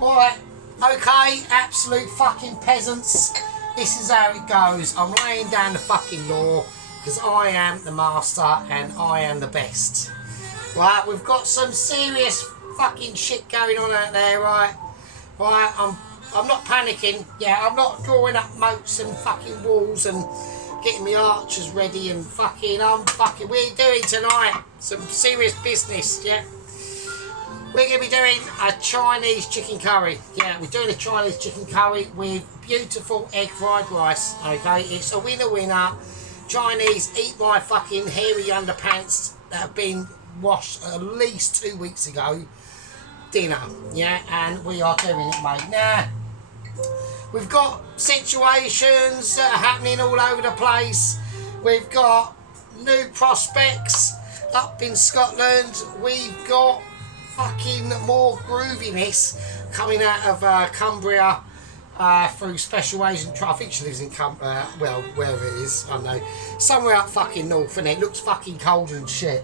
Right, okay, absolute fucking peasants. This is how it goes. I'm laying down the fucking law because I am the master and I am the best. Right, we've got some serious fucking shit going on out there, right? Right, I'm not panicking. Yeah, I'm not drawing up moats and fucking walls and getting my archers ready and we're doing tonight some serious business, yeah? We're going to be doing a Chinese chicken curry. Yeah, we're doing a Chinese chicken curry with beautiful egg fried rice, okay? It's a winner. Chinese eat my fucking hairy underpants that have been washed at least 2 weeks ago. Dinner, yeah? And we are doing it, mate. Now, we've got situations that are happening all over the place. We've got new prospects up in Scotland. We've got fucking more grooviness coming out of Cumbria through Special Agent. I think she lives in Cumbria, well, wherever it is, I don't know, somewhere up fucking north, and it looks fucking cold and shit.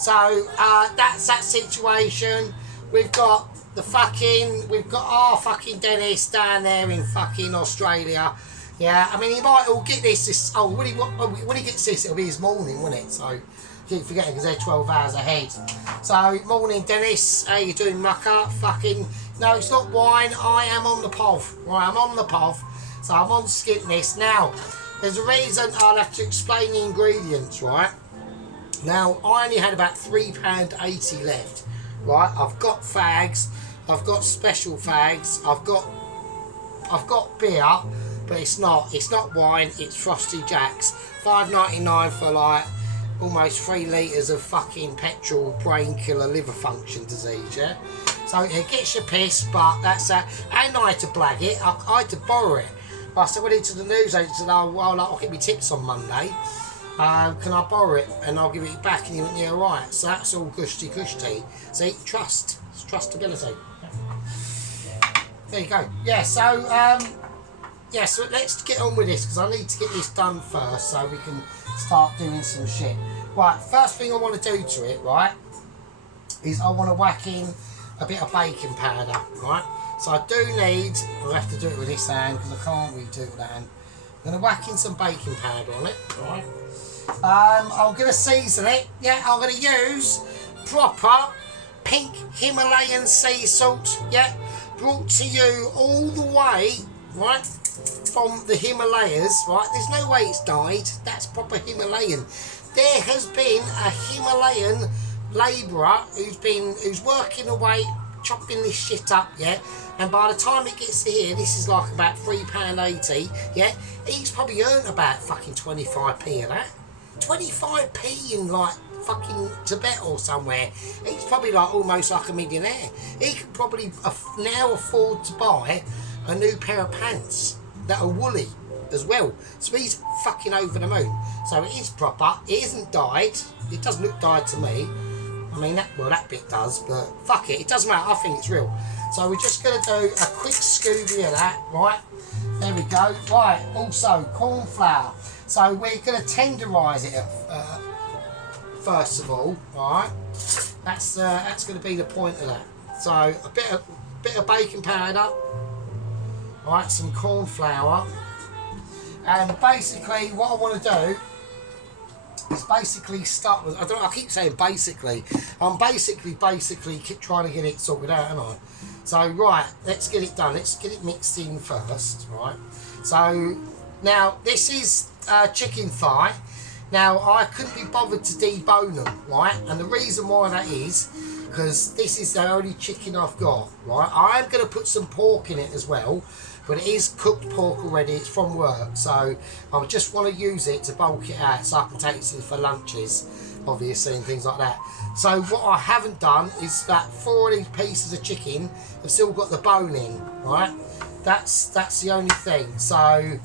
So that's that situation. We've got our fucking Dennis down there in fucking Australia. Yeah, I mean, he might all get this. When he gets this, it'll be his morning, won't it? So keep forgetting because they're 12 hours ahead. So, morning, Dennis. How you doing, mucker? Fucking, no, it's not wine. I am on the POV. Right, I'm on the POV. So, I'm on Skipness. Now, there's a reason I'll have to explain the ingredients, right? Now, I only had about £3.80 left, right? I've got fags. I've got special fags. I've got beer, but it's not wine. It's Frosty Jacks. $5.99 for like almost 3 litres of fucking petrol, brain killer, liver function disease, yeah? So it gets you pissed, but that's that. And I had to blag it. I had to borrow it. I said, went into the news agent and said, oh, well, I'll get me tips on Monday. Can I borrow it? And I'll give it back. And he went, yeah, right. So that's all gushy. See, trust. It's trustability. There you go. Yeah, so, so let's get on with this because I need to get this done first so we can start doing some shit. Right, first thing I want to do to it, right, is I want to whack in a bit of baking powder, right? So I do need, I'll have to do it with this hand because I can't really do it with that hand. I'm going to whack in some baking powder on it, right? I'm going to season it, yeah, I'm going to use proper pink Himalayan sea salt, yeah, brought to you all the way, right, from the Himalayas, right? There's no way it's dyed. That's proper Himalayan. There has been a Himalayan labourer who's working away, chopping this shit up, yeah. And by the time it gets to here, this is like about £3.80, yeah. He's probably earned about fucking 25p of that. 25p in like fucking Tibet or somewhere. He's probably like almost like a millionaire. He could probably now afford to buy a new pair of pants that are woolly as well. So he's fucking over the moon. So it is proper. It isn't dyed. It doesn't look dyed to me. I mean, that bit does, but fuck it. It doesn't matter. I think it's real. So we're just going to do a quick Scooby of that, right? There we go. Right, also corn flour. So we're going to tenderise it first of all, right? That's going to be the point of that. So a bit of baking powder. Right, some corn flour, and basically what I want to do is basically start with, I keep saying basically, I'm basically keep trying to get it sorted out, aren't I? So right, let's get it done, let's get it mixed in first, right? So now this is chicken thigh. Now I couldn't be bothered to debone them, right? And the reason why that is because this is the only chicken I've got, right? I'm going to put some pork in it as well, but it is cooked pork already. It's from work, so I just want to use it to bulk it out so I can take it for lunches, obviously, and things like that. So what I haven't done is that 4 of these pieces of chicken have still got the bone in, right? That's the only thing. So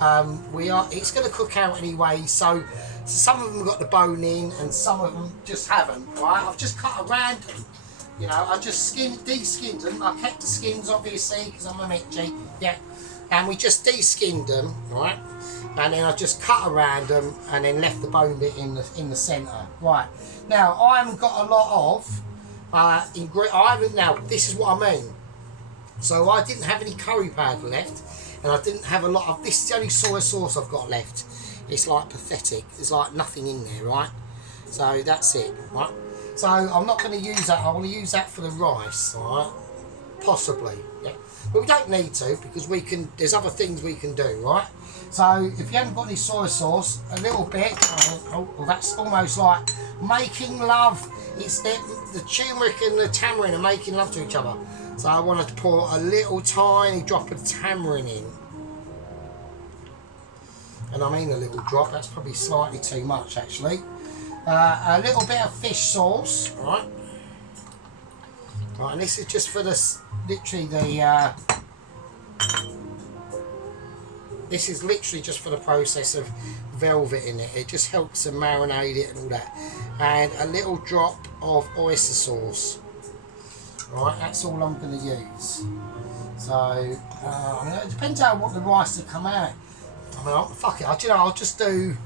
it's going to cook out anyway. So some of them got the bone in, and some of them just haven't. Right? I've just cut around them. You know, I just de-skinned them. I kept the skins, obviously, because I'm a Mitchie. Yeah. And we just de-skinned them, right? And then I just cut around them and then left the bone bit in the centre. Right. Now, I haven't got a lot of ingredients. Now, this is what I mean. So I didn't have any curry powder left, and I didn't have a lot of, this is the only soy sauce I've got left. It's like pathetic, there's like nothing in there, right? So that's it, right? So I'm not going to use that, I want to use that for the rice, alright? Possibly, yeah. But we don't need to, because we can, there's other things we can do, right? So if you haven't got any soy sauce, a little bit, well, that's almost like making love. It's the turmeric and the tamarind are making love to each other. So I wanted to pour a little tiny drop of tamarind in. And I mean a little drop, that's probably slightly too much actually. A little bit of fish sauce, right? Right, and this is just for the, literally the, this is literally just for the process of velvet in it. It just helps to marinate it and all that. And a little drop of oyster sauce. Right, that's all I'm going to use. So, it depends on what the rice will come out. I mean, fuck it, I'll just do,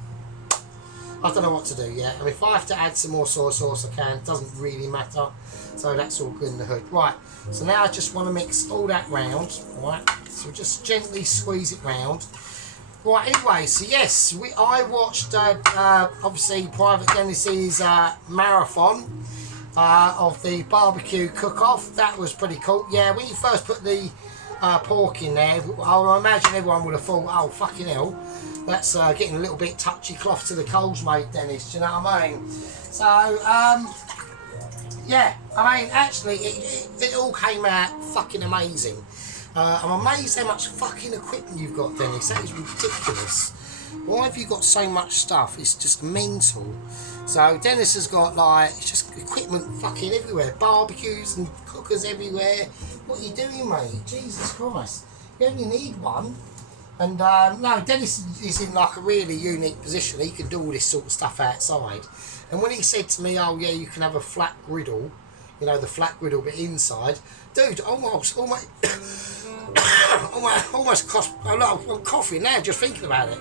I don't know what to do yet. I mean, if I have to add some more soy sauce, I can. It doesn't really matter. So that's all good in the hood. Right, so now I just want to mix all that round. Right, so just gently squeeze it round. Right, anyway, so yes, I watched, obviously, Private Dennis's marathon of the barbecue cook-off. That was pretty cool. Yeah, when you first put the pork in there, I imagine everyone would have thought, oh, fucking hell, that's getting a little bit touchy cloth to the coals, mate, Dennis, do you know what I mean? So, yeah, I mean, actually, it all came out fucking amazing. I'm amazed how much fucking equipment you've got, Dennis. That is ridiculous. Why have you got so much stuff? It's just mental. So Dennis has got like just equipment fucking everywhere, barbecues and cookers everywhere. What are you doing, mate? Jesus Christ! You only need one. And no, Dennis is in like a really unique position. He can do all this sort of stuff outside. And when he said to me, "Oh yeah, you can have a flat griddle," you know, the flat griddle but inside, dude, almost cost a lot of coffee now just thinking about it.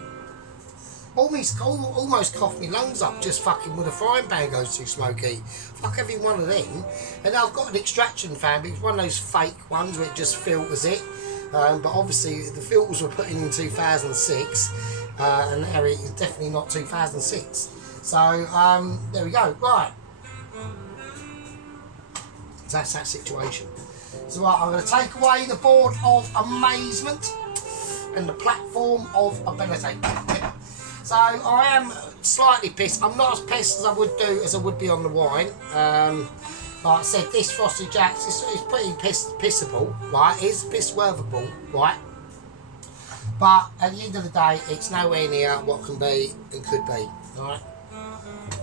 Almost coughed me lungs up just fucking when the frying pan goes too smoky. Fuck every one of them. And I've got an extraction fan, but it's one of those fake ones where it just filters it. But obviously the filters were put in 2006, and now it's definitely not 2006. So there we go. Right. So that's that situation. So right, I'm going to take away the board of amazement and the platform of ability. So I am slightly pissed. I'm not as pissed as I would be on the wine. Like I said, this Frosted Jacks is pretty pissable, right? It's piss-worthable, right? But at the end of the day, it's nowhere near what can be and could be, right?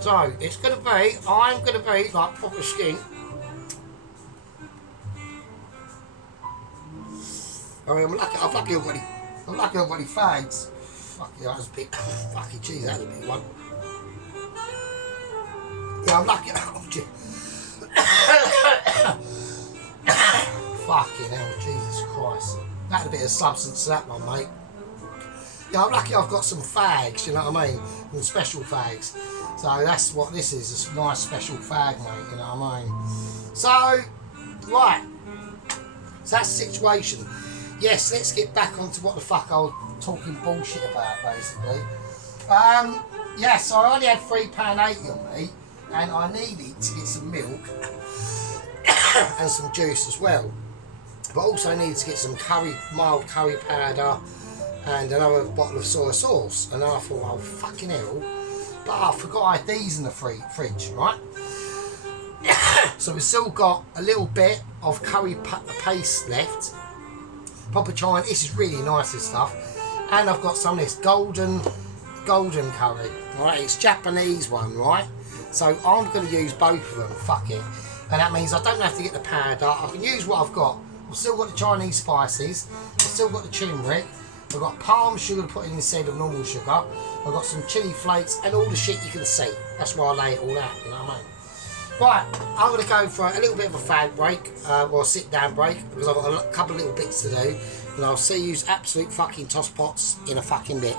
So it's going to be, I'm going to be like proper skink. I mean, I'm lucky I've got any fags. Fuck yeah, that was a big, fucking cheese, that was a big one. Yeah, I'm lucky. Fucking hell, Jesus Christ. That had a bit of substance to that one, mate. Yeah, I'm lucky I've got some fags, you know what I mean? Some special fags. So that's what this is, a nice special fag, mate, you know what I mean? So, right. So that's the situation. Yes, let's get back onto what the fuck I was talking bullshit about, basically. Yeah, so I only had £3.80 on me, and I needed to get some milk and some juice as well. But also I needed to get some mild curry powder and another bottle of soy sauce. And then I thought, oh fucking hell, but I forgot I had these in the fridge, right? So we've still got a little bit of curry paste left. Proper China, this is really nice, this stuff. And I've got some of this golden curry, right? It's Japanese one, right? So I'm going to use both of them, fuck it. And that means I don't have to get the powder, I can use what I've got. I've still got the Chinese spices, I've still got the turmeric, I've got palm sugar to put in instead of normal sugar, I've got some chilli flakes and all the shit you can see. That's why I lay it all out, you know what I mean? Right, I'm going to go for a little bit of a fag break, or a sit down break, because I've got a couple of little bits to do, and I'll see you absolute fucking toss pots in a fucking bit.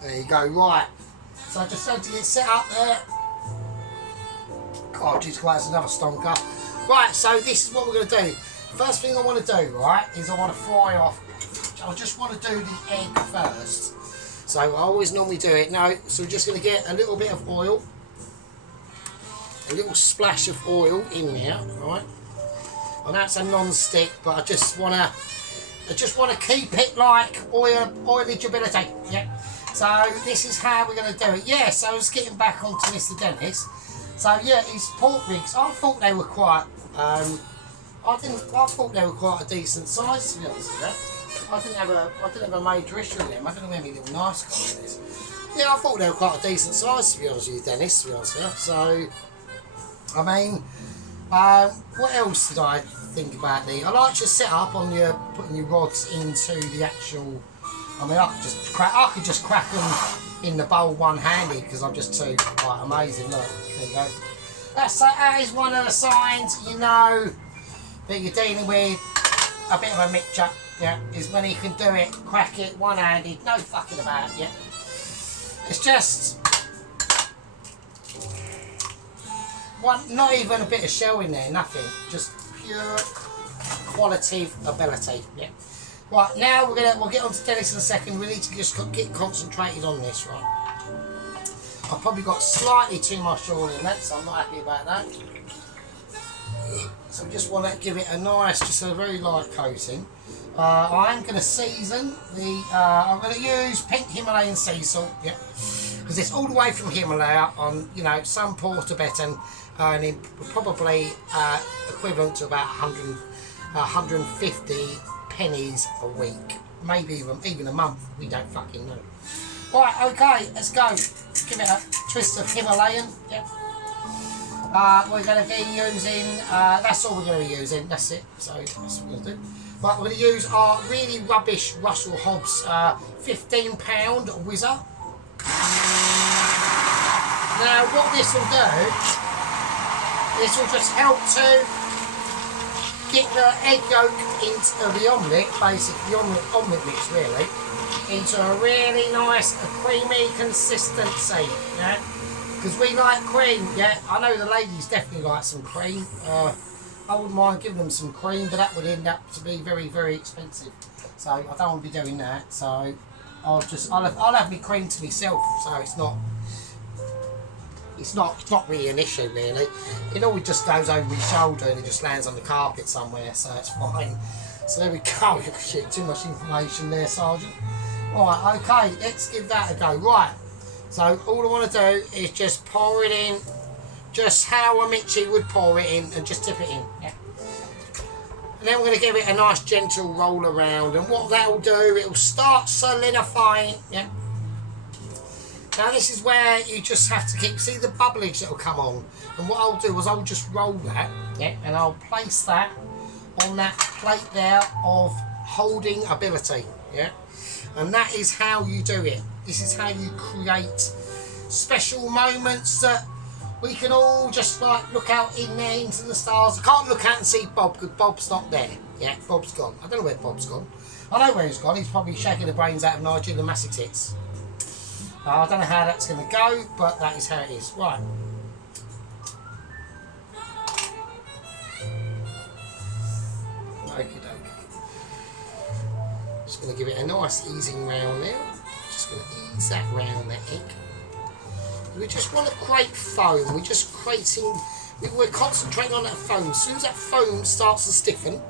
There you go, right. So I just had to get set up there. God, Jesus Christ, another stonker. Right, so this is what we're going to do. first thing I want to do, right, is I want to fry off. I just want to do the egg first. So I always normally do it. No, so we're just going to get a little bit of oil, a little splash of oil in there, right? I know it's a non-stick, but I just want to keep it like oiligibility. Yeah. So this is how we're going to do it. Yeah. So I was getting back onto Mr. Dennis. So yeah, his pork ribs. I thought they were quite. I thought they were quite a decent size, to be honest with you. I didn't have a major issue with them. I don't know where my little nice guy is. Yeah, I thought they were quite a decent size, to be honest with you, Dennis, to be honest with you. So, I mean, what else did I think about the? I like your setup on your putting your rods into the actual. I mean, I could just crack them in the bowl one-handed because I'm just too quite amazing. Look, there you go. That is one of the signs you know that you're dealing with a bit of a mixture. Yeah, is when he can do it, crack it one-handed, no fucking about. Yeah, it's just not even a bit of shell in there, nothing, just pure quality ability. Yeah. Right, now we'll get on to Dennis in a second. We need to just get concentrated on this, right? I've probably got slightly too much oil in that, so I'm not happy about that. So we just want to give it a nice, just a very light coating. I am going to season the. I'm going to use pink Himalayan sea salt, yeah, because it's all the way from Himalaya on, you know, some poor Tibetan, and probably equivalent to about 150 pennies a week, maybe even a month. We don't fucking know. Right, okay, let's go. Give it a twist of Himalayan. Yeah. We're going to be using. That's all we're going to be using. That's it. So that's what we're going to do. Right, we're going to use our really rubbish Russell Hobbs £15 whizzer. Now, what this will do, this will just help to get the egg yolk into the omelette, basically the omelette mix really, into a really nice, creamy consistency. Yeah, because we like cream. Yeah, I know the ladies definitely like some cream. I wouldn't mind giving them some cream, but that would end up to be very, very expensive. So I don't want to be doing that. So I'll have my cream to myself. So it's not really an issue really. It always just goes over my shoulder and it just lands on the carpet somewhere. So it's fine. So there we go. Shit, too much information there, Sergeant. Right, okay, let's give that a go. Right. So all I want to do is just pour it in. Just how a Mitchie would pour it in and just tip it in. Yeah. And then we're going to give it a nice gentle roll around, and what that will do, it will start solidifying. Yeah. Now this is where you just have to see the bubblage that will come on, and what I'll do is I'll just roll that, yeah, and I'll place that on that plate there of holding ability, yeah, and that is how you do it. This is how you create special moments that we can all just like look out in there into the stars. I can't look out and see Bob because Bob's not there. Yeah, Bob's gone. I don't know where Bob's gone. I know where he's gone. He's probably shaking the brains out of Nigel and Massive Tits. I don't know how that's going to go, but that is how it is. Right. Okie dokie. Just going to give it a nice easing round now. Just going to ease that round that egg. We just want to create foam. We're concentrating on that foam. As soon as that foam starts to stiffen,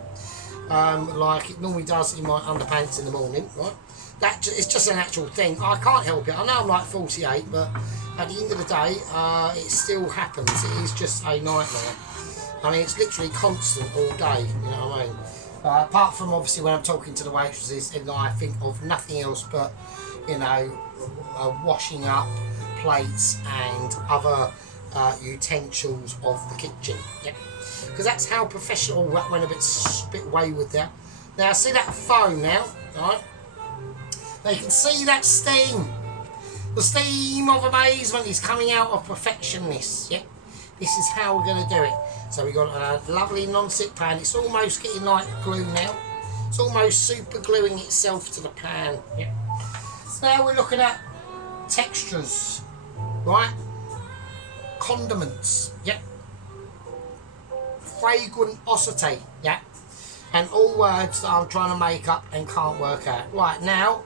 like it normally does in my underpants in the morning, right? It's just a natural thing. I can't help it. I know I'm like 48, but at the end of the day, it still happens. It is just a nightmare. I mean, it's literally constant all day. You know what I mean? Apart from obviously when I'm talking to the waitresses, and I think of nothing else but, you know, washing up plates and other utensils of the kitchen. Yeah, because that's how professional. That went a bit wayward there. Now see that foam now, right? Now you can see that steam. The steam of amazement is coming out of perfectionness. Yeah, this is how we're going to do it. So we've got a lovely non-stick pan. It's almost getting like glue now. It's almost super gluing itself to the pan. Yeah. So now we're looking at textures. Right, condiments, yeah, fragrant osity, yeah, and all words that I'm trying to make up and can't work out. Right, now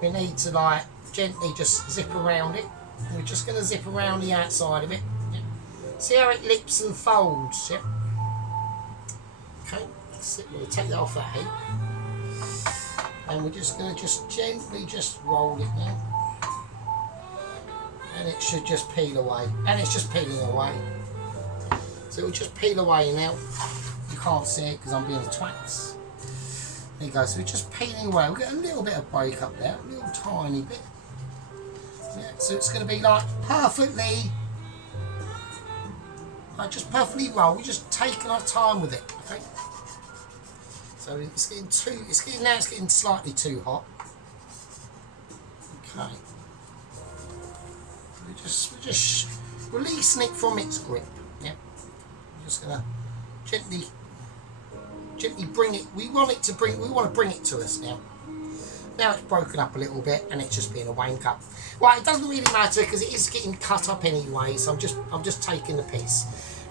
we need to like gently just zip around it. We're just going to zip around the outside of it. Yep. See how it lips and folds. Yep. Okay, that's it. We'll take that off that heat. And we're just going to just gently just roll it now. And it should just peel away. And it's just peeling away. So it'll just peel away now. You can't see it because I'm being a twats. There you go. So we're just peeling away. We'll get a little bit of break up there. A little tiny bit. Yeah, so it's going to be like perfectly, like just perfectly rolled. We're just taking our time with it. Okay. So it's getting slightly too hot. Okay. We're just releasing it from its grip. Yeah. We're just gonna gently bring it. We want to bring it to us now. Now it's broken up a little bit and it's just being a wank up. Right, it doesn't really matter because it is getting cut up anyway, so I'm just taking the piece.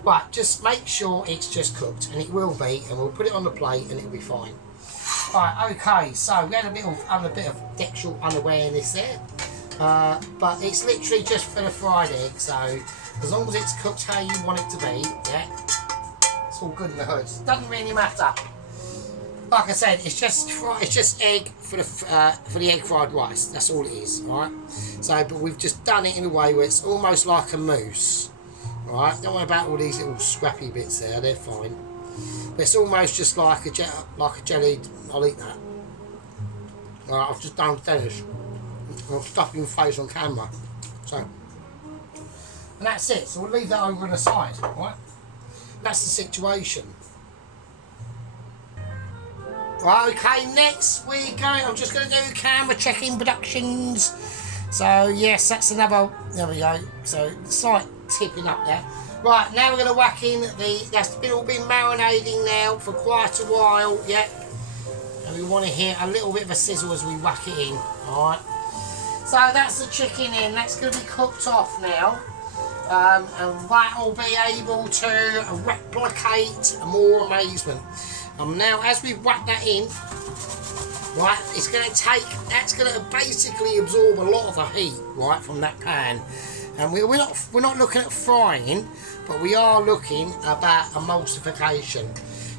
Right, just make sure it's just cooked, and it will be, and we'll put it on the plate and it'll be fine. Right, okay, so we had a bit of textual unawareness there. But it's literally just for the fried egg, so as long as it's cooked how you want it to be, yeah, it's all good in the hood. Doesn't really matter. Like I said, it's just egg for the egg fried rice. That's all it is, right? So, but we've just done it in a way where it's almost like a mousse, right? Don't worry about all these little scrappy bits there; they're fine. But it's almost just like a jellied. I'll eat that. Right, I've just done finish. I'm stuffing your face on camera, so and that's it. So we'll leave that over on the side, right? That's the situation. Right, okay, next we go. I'm just going to do camera checking productions. So yes, that's another. There we go. So slight tipping up there. Right, now we're going to whack in that's all been marinating now for quite a while. Yeah, and we want to hear a little bit of a sizzle as we whack it in. All right. So that's the chicken in. That's going to be cooked off now. And that will be able to replicate more amazement. Now, as we whack that in, right, that's going to basically absorb a lot of the heat, right, from that pan. And we're not looking at frying, but we are looking about emulsification.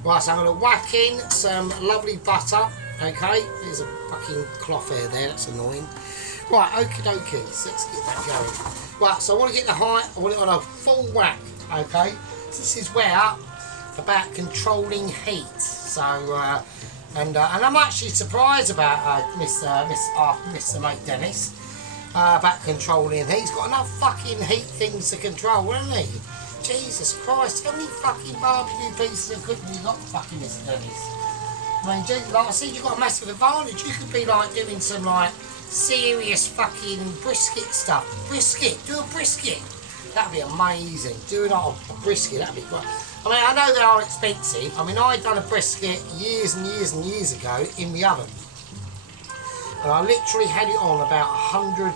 Right, so I'm going to whack in some lovely butter. Okay, there's a fucking cloth there. That's annoying. Right, okie dokie, so let's get that going. Right, so I want to get the height, I want it on a full whack, okay? So this is where about controlling heat. So, and I'm actually surprised about Mr. Mate Dennis about controlling heat. He's got enough fucking heat things to control, hasn't he? Jesus Christ, how many fucking barbecue pieces of equipment you got, fucking Mr. Dennis? I mean, like I said, you've got a massive advantage. You could be like doing some like serious fucking brisket stuff. Do a brisket. That'd be amazing. Do a brisket, that'd be great. I mean, I know they are expensive. I mean, I done a brisket years and years and years ago in the oven. And I literally had it on about 100,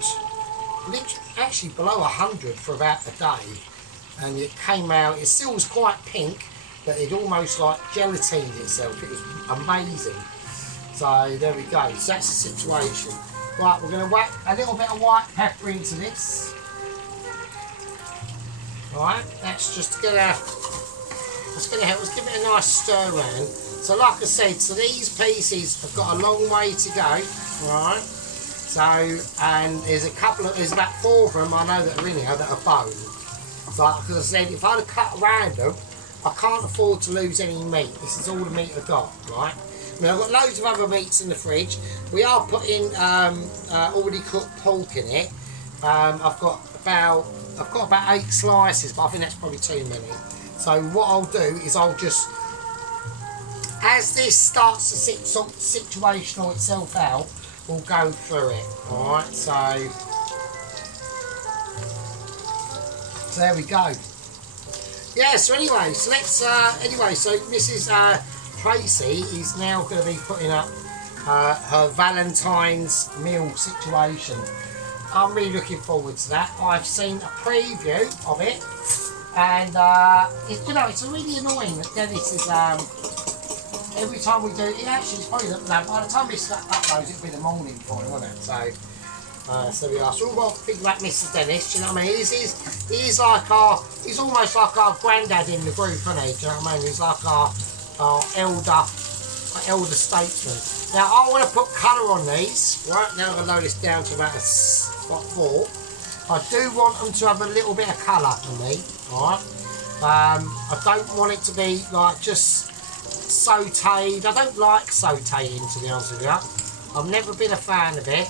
actually below 100 for about a day. And it came out, it still was quite pink, but it almost like gelatined itself. It was amazing. So there we go. So that's the situation. Right, we're going to whack a little bit of white pepper into this. Right, that's just going to help us give it a nice stir around. So like I said, so these pieces have got a long way to go. Right. So, and there's about 4 of them I know that are in here that are bone. So like I said, if I'd have cut around them, I can't afford to lose any meat. This is all the meat I've got, right? I mean, I've got loads of other meats in the fridge. We are putting already cooked pork in it. I've got about 8 slices, but I think that's probably too many. So what I'll do is I'll just, as this starts to situational itself out, we'll go through it. All right. So there we go. Yeah. So anyway, so let's so Mrs. Tracy is now going to be putting up her Valentine's meal situation. I'm really looking forward to that. I've seen a preview of it, and it's really annoying that Dennis is every time we do it, actually it's probably by the time this uploads it'll be the morning for him, won't it? So we are. So we've got to think about Mr. Dennis, do you know what I mean? He's like he's almost like our granddad in the group, isn't he? Do you know what I mean? He's like our elder statesman. Now I want to put colour on these, right? Now I'm going to lower this down to about 4. I do want them to have a little bit of colour for me, alright? I don't want it to be like just sautéed. I don't like sautéing, to be honest with you. I've never been a fan of it.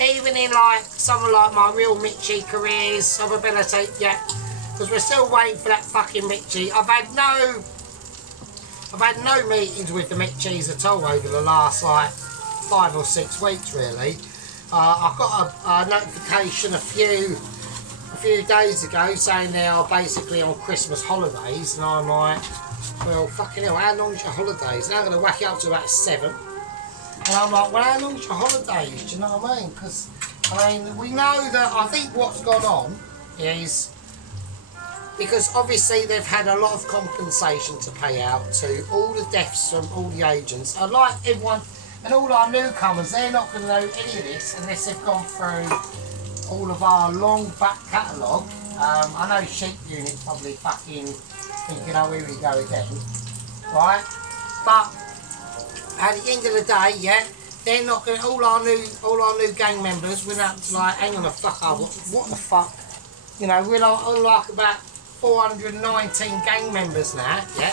Even in like someone like my real Mitchie careers of ability, yeah, because we're still waiting for that fucking Mitchie. I've had no meetings with the Mitchies at all over the last like 5 or 6 weeks really. I got a notification a few days ago saying they are basically on Christmas holidays, and I'm like, well, fucking hell, how long's your holidays? Now I'm going to whack it up to about 7. And I'm like, well, how long's your holidays? Do you know what I mean? Because, I mean, we know that, I think what's gone on is, because obviously they've had a lot of compensation to pay out to all the deaths from all the agents. I'd like everyone, and all our newcomers, they're not going to know any of this unless they've gone through all of our long back catalogue. I know Sheep Unit probably fucking thinking, oh, here we go again, right? But at the end of the day, yeah, they're not going to, all our new gang members, we're not like, hang on the fuck up, what the fuck? You know, we're like about 419 gang members now, yeah?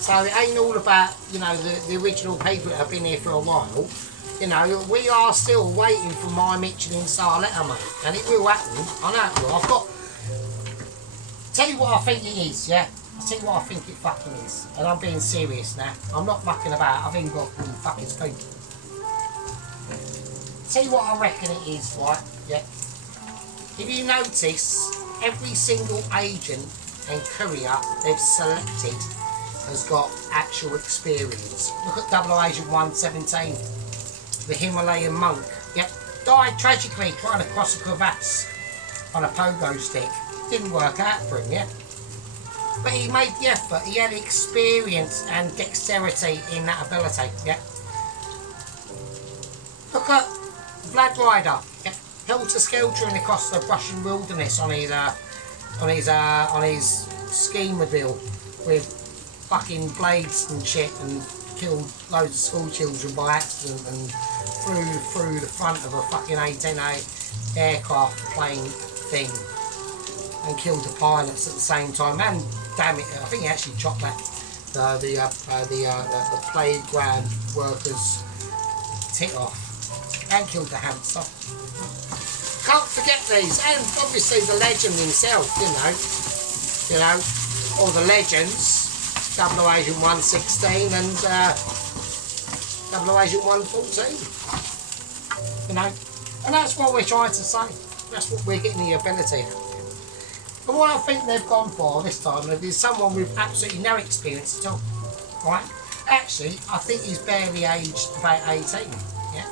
So it ain't all about, you know, the original people that have been here for a while. You know, we are still waiting for my Michelin star letter, mate. And it will happen. I know it will. I've got... Tell you what I think it is, yeah? I'll tell you what I think it fucking is. And I'm being serious now. I'm not mucking about. I've even got fucking spoon. Tell you what I reckon it is, right? Yeah? If you notice, every single agent and courier they've selected has got actual experience. Look at Double Agent 117, the Himalayan monk. Yep, died tragically trying to cross a crevasse on a pogo stick. Didn't work out for him, yeah. But he made the effort. He had experience and dexterity in that ability. Yeah. Look at Vlad Ryder. Yeah. Helter-skeltering across the Russian wilderness on his ski mobile with fucking blades and shit, and killed loads of school children by accident and through the front of a fucking A-10A aircraft plane thing, and killed the pilots at the same time. And damn it, I think he actually chopped the playground workers' tit off and killed the hamster. Can't forget these, and obviously the legend himself, you know, all the legends. Double Agent 116 and Double Agent 114. You know, and that's what we're trying to say. That's what we're getting the ability out of. But what I think they've gone for this time is someone with absolutely no experience at all. Right? Actually, I think he's barely aged about 18. Yeah?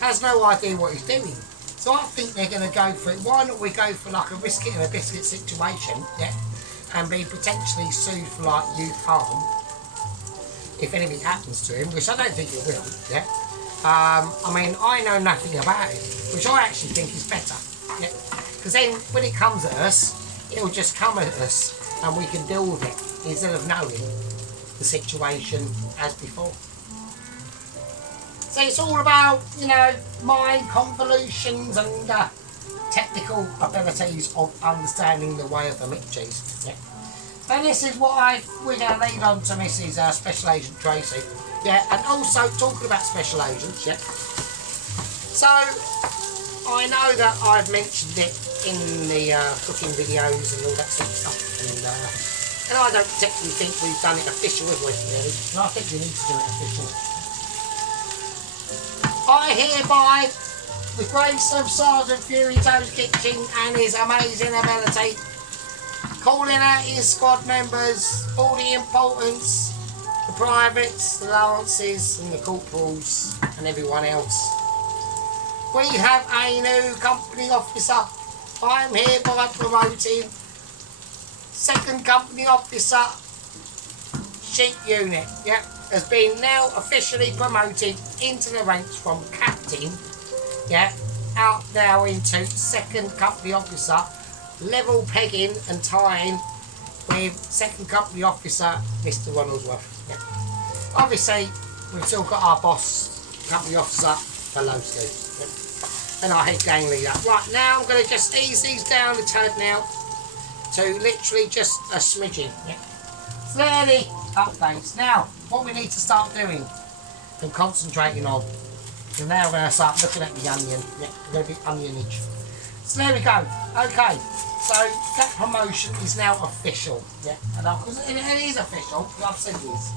Has no idea what he's doing. So I think they're going to go for it. Why not we go for like a risk it and a biscuit situation? Yeah? And be potentially sued for like youth harm if anything happens to him, which I don't think it will. Yeah. I mean, I know nothing about it, which I actually think is better. Yeah. Because then when it comes at us, it'll just come at us, and we can deal with it instead of knowing the situation as before. So it's all about, you know, mind convolutions and technical abilities of understanding the way of the Mitchies. Yeah. And this is what we're going to lead on to Mrs. Special Agent Tracy. Yeah, and also talking about special agents, yeah. So I know that I've mentioned it in the cooking videos and all that sort of stuff, and I don't particularly think we've done it official, have we, really? And I think we need to do it official. I hereby, the grace of Sergeant Fury Toes Kitchen and his amazing ability, calling out his squad members, all the importance, the privates, the lances and the corporals and everyone else. We have a new company officer. I am hereby promoting second company officer, Sheep Unit. Yeah, has been now officially promoted into the ranks from captain, yeah, out now into second company officer, level pegging and tying with second company officer, Mr. Ronaldsworth. Yeah. Obviously, we've still got our boss, company officer, below Steve. Yeah. And our head gang leader. Right, now I'm going to just ease these down a tad now to literally just a smidgen. Yeah. Slowly up things. Now, what we need to start doing and concentrating on. So now we're going to start looking at the onion. Yeah, we're going to be onionage. So there we go. Okay, so that promotion is now official. Yeah, and it is official. I've said this.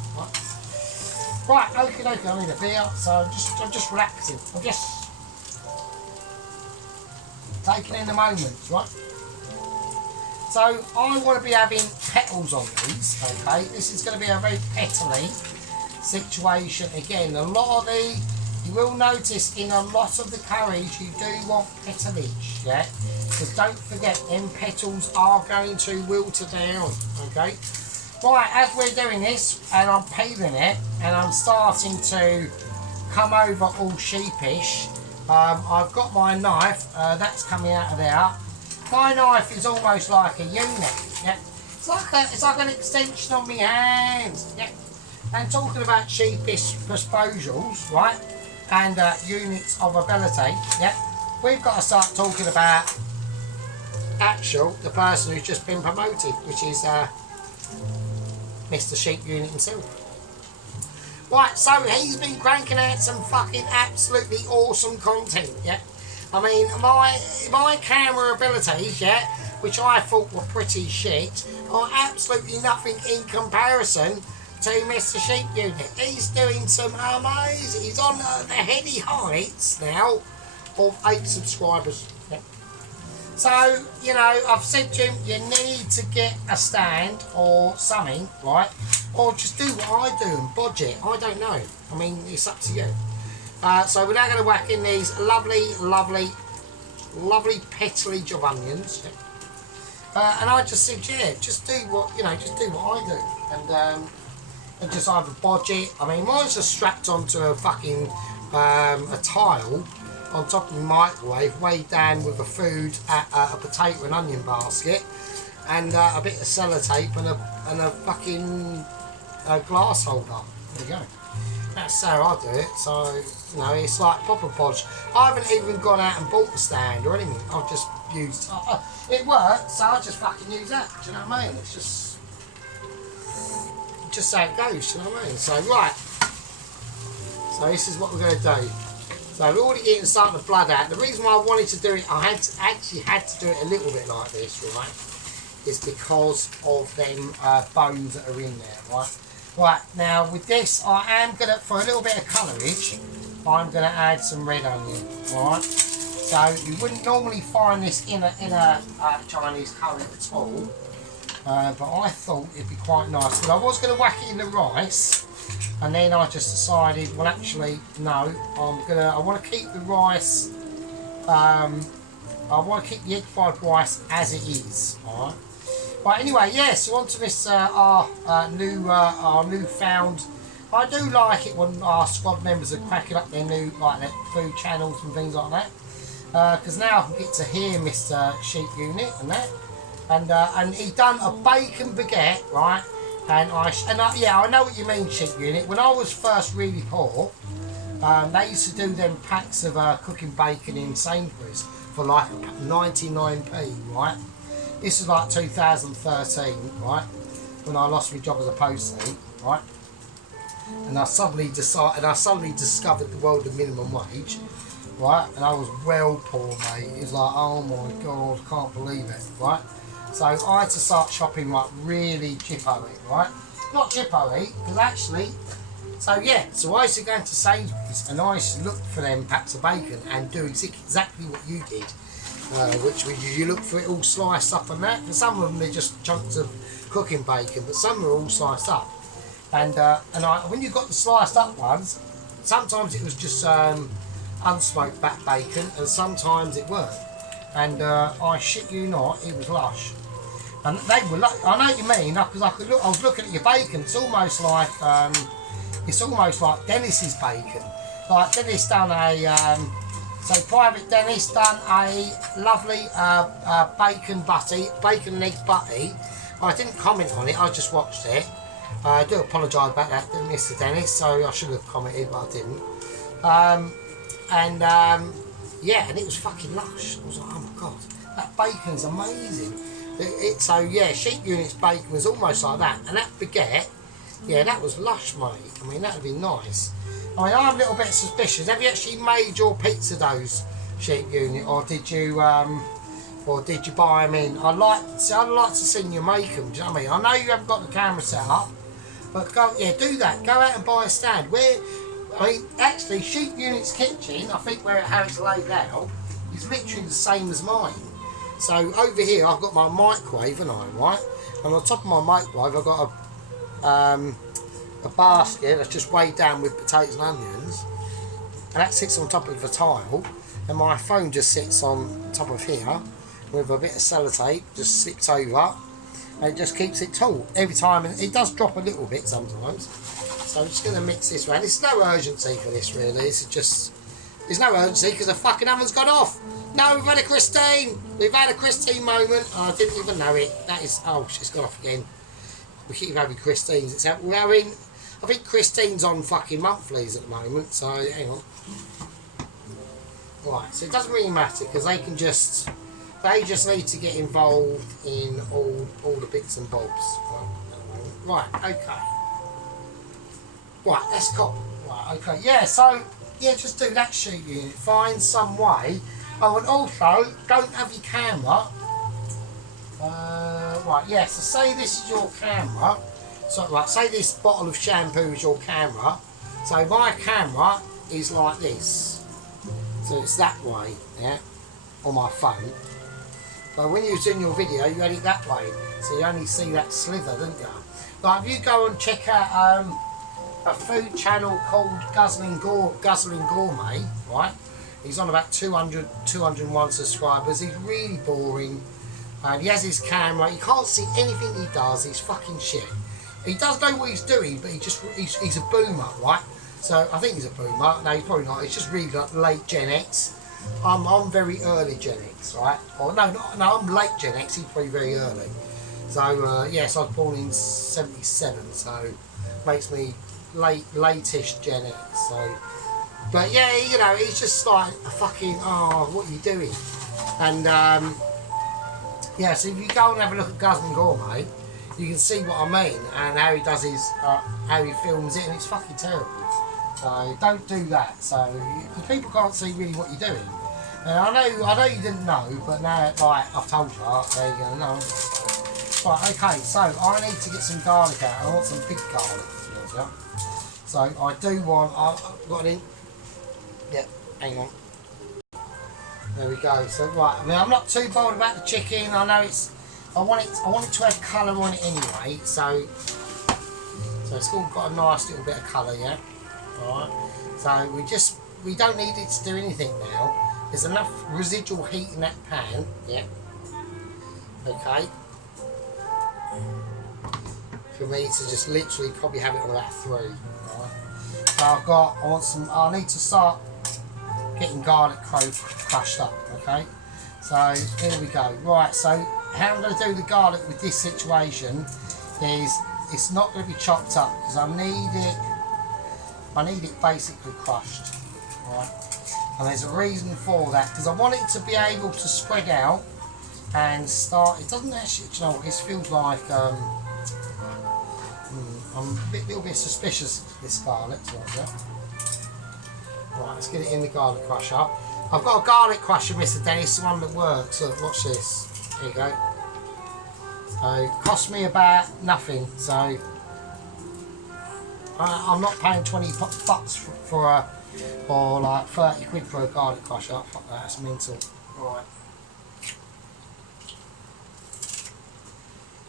Right, okay, I need a beer. So I'm just relaxing. I'm just taking in the moments, right? So I want to be having petals on these. Okay, this is going to be a very petally situation again. A lot of you will notice in a lot of the curries you do want petalage, yeah? Because don't forget, them petals are going to wilt down, okay? Right, as we're doing this, and I'm peeling it, and I'm starting to come over all sheepish, I've got my knife, that's coming out of there. My knife is almost like a unit, yeah? It's like an extension of my hands, yeah? And talking about sheepish proposals, right? And units of ability, yeah, we've got to start talking about the person who's just been promoted, which is Mr. Sheep Unit himself. Right, so he's been cranking out some fucking absolutely awesome content, yeah. I mean, my camera abilities, yeah, which I thought were pretty shit, are absolutely nothing in comparison to Mr. Sheep Unit. He's doing some amazing, he's on the heady heights now of 8 subscribers. Yep. So, you know, I've said to him, you need to get a stand or something, right? Or just do what I do and bodge it. I don't know. I mean, it's up to you. So we're now going to whack in these lovely petalage of onions. Yep. And I just said, yeah, just do what I do. And just either bodge it. I mean, mine's just strapped onto a fucking a tile on top of the microwave, weighed down with a food, a potato and onion basket, and a bit of sellotape and a fucking glass holder. There you go. That's how I do it. So you know, it's like proper bodge. I haven't even gone out and bought the stand or anything. I've just used. It works, so I just fucking use that. Do you know what I mean? It's just how it goes, you know what I mean? So right, so this is what we're going to do. So we're already getting starting the blood out. The reason why I wanted to do it, I actually had to do it a little bit like this, right, is because of them bones that are in there, right? Right, now with this, I am going to, for a little bit of colourage, I'm going to add some red onion, right? So you wouldn't normally find this in a Chinese curry at all. But I thought it'd be quite nice. But I was going to whack it in the rice, and then I just decided, well, actually, no. I want to keep the rice. I want to keep the egg fried rice as it is. All right. Right. Anyway, yes. So on to this our newfound. I do like it when our squad members are cracking up their new their food channels and things like that. Because now I can get to hear Mr. Sheep Unit and that. And he done a bacon baguette, right? And I know what you mean, Sheep Unit. When I was first really poor, they used to do them packs of cooking bacon in Sainsbury's for like 99p, right? This is like 2013, right? When I lost my job as a postie, right? And I suddenly discovered the world of minimum wage, right? And I was well poor, mate. It was like, oh my god, can't believe it, right? So I had to start shopping like really cheaply, right? Not cheaply, because actually, so I used to go into Sainsbury's and I used to look for them packs of bacon and do exactly what you did. Which you look for it all sliced up and that. And some of them they're just chunks of cooking bacon, but some are all sliced up. And when you got the sliced up ones, sometimes it was just unsmoked back bacon, and sometimes it weren't. And I shit you not, it was lush. And they were, I know what you mean, because I was looking at your bacon. It's almost like It's almost like Dennis's bacon. Like Dennis done a, so Private Dennis done a lovely bacon and egg butty. I didn't comment on it, I just watched it. I do apologise about that, Mr. Dennis, so I should have commented, but I didn't. Yeah, and it was fucking lush. I was like, oh my god, that bacon's amazing. So yeah, Sheep Unit's bacon was almost like that, and that baguette, yeah, that was lush, mate. I mean, that would be nice. I mean, I'm a little bit suspicious. Have you actually made your pizza doughs, Sheep Unit, or did you buy them in? I'd like to see you make them. Do you know what I mean? I know you haven't got the camera set up, but go, yeah, do that. Go out and buy a stand. I mean, actually, Sheep Unit's kitchen, I think how it's laid out, is literally the same as mine. So over here, I've got my microwave, and right? And on top of my microwave, I've got a basket that's just weighed down with potatoes and onions, and that sits on top of a tile, and my phone just sits on top of here with a bit of sellotape, just slips over, and it just keeps it taut every time, and it does drop a little bit sometimes. So I'm just going to mix this around. There's no urgency for this really, this is just, there's no urgency because the fucking oven's gone off. No, we've had a Christine moment. Oh, I didn't even know it. That is, oh, she's gone off again. We keep having Christines. We're having, I think Christine's on fucking monthlies at the moment, so hang on. Right, so it doesn't really matter because they just need to get involved in all the bits and bobs. Right, okay. Right, that's cool. Right, okay, yeah, so, yeah, just do that Sheep Unit. Find some way. Oh, and also, don't have your camera. Right, yeah, so say this is your camera. So, right, say this bottle of shampoo is your camera. So my camera is like this. So it's that way, yeah, on my phone. But when you're doing your video, you had it that way. So you only see that slither, don't you? Like, if you go and check out a food channel called Guzzling Gourmet, right? He's on about 201 subscribers. He's really boring. And he has his camera. You can't see anything he does. He's fucking shit. He does know what he's doing, but he's a boomer, right? So I think he's a boomer. No, he's probably not. He's just really like late Gen X. I'm very early Gen X, right? Or no, I'm late Gen X. He's probably very early. So yes, I was born in '77, so makes me late-ish Gen X. So, but yeah, you know, he's just like a fucking, oh, what are you doing? And yeah, so if you go and have a look at Guzzling Gourmet, you can see what I mean and how he does his, how he films it, and it's fucking terrible. So don't do that. So because people can't see really what you're doing. And I know you didn't know, but now like I've told you, there you go. No. Right, okay. So I need to get some garlic out. I want some big garlic. So I do want. I've got it in. Yep. Hang on. There we go. So right. I mean, I'm not too bothered about the chicken. I know it's. I want it to have colour on it anyway. So it's all got a nice little bit of colour, yeah. Alright, so we don't need it to do anything now. There's enough residual heat in that pan, yeah. Okay. For me to just literally probably have it on about 3. Alright. So I need to start getting garlic crushed up, okay. So here we go. Right, so how I'm going to do the garlic with this situation is it's not going to be chopped up because I need it basically crushed, right? And there's a reason for that because I want it to be able to spread out and start. It doesn't actually, you know, it feels like I'm a little bit suspicious of this garlic. Right, let's get it in the garlic crusher. I've got a garlic crusher, Mr. Dennis, the one that works. Look, watch this. There you go. So it cost me about nothing. So I'm not paying 20 bucks or like 30 quid for a garlic crusher. Fuck that, that's mental. Right.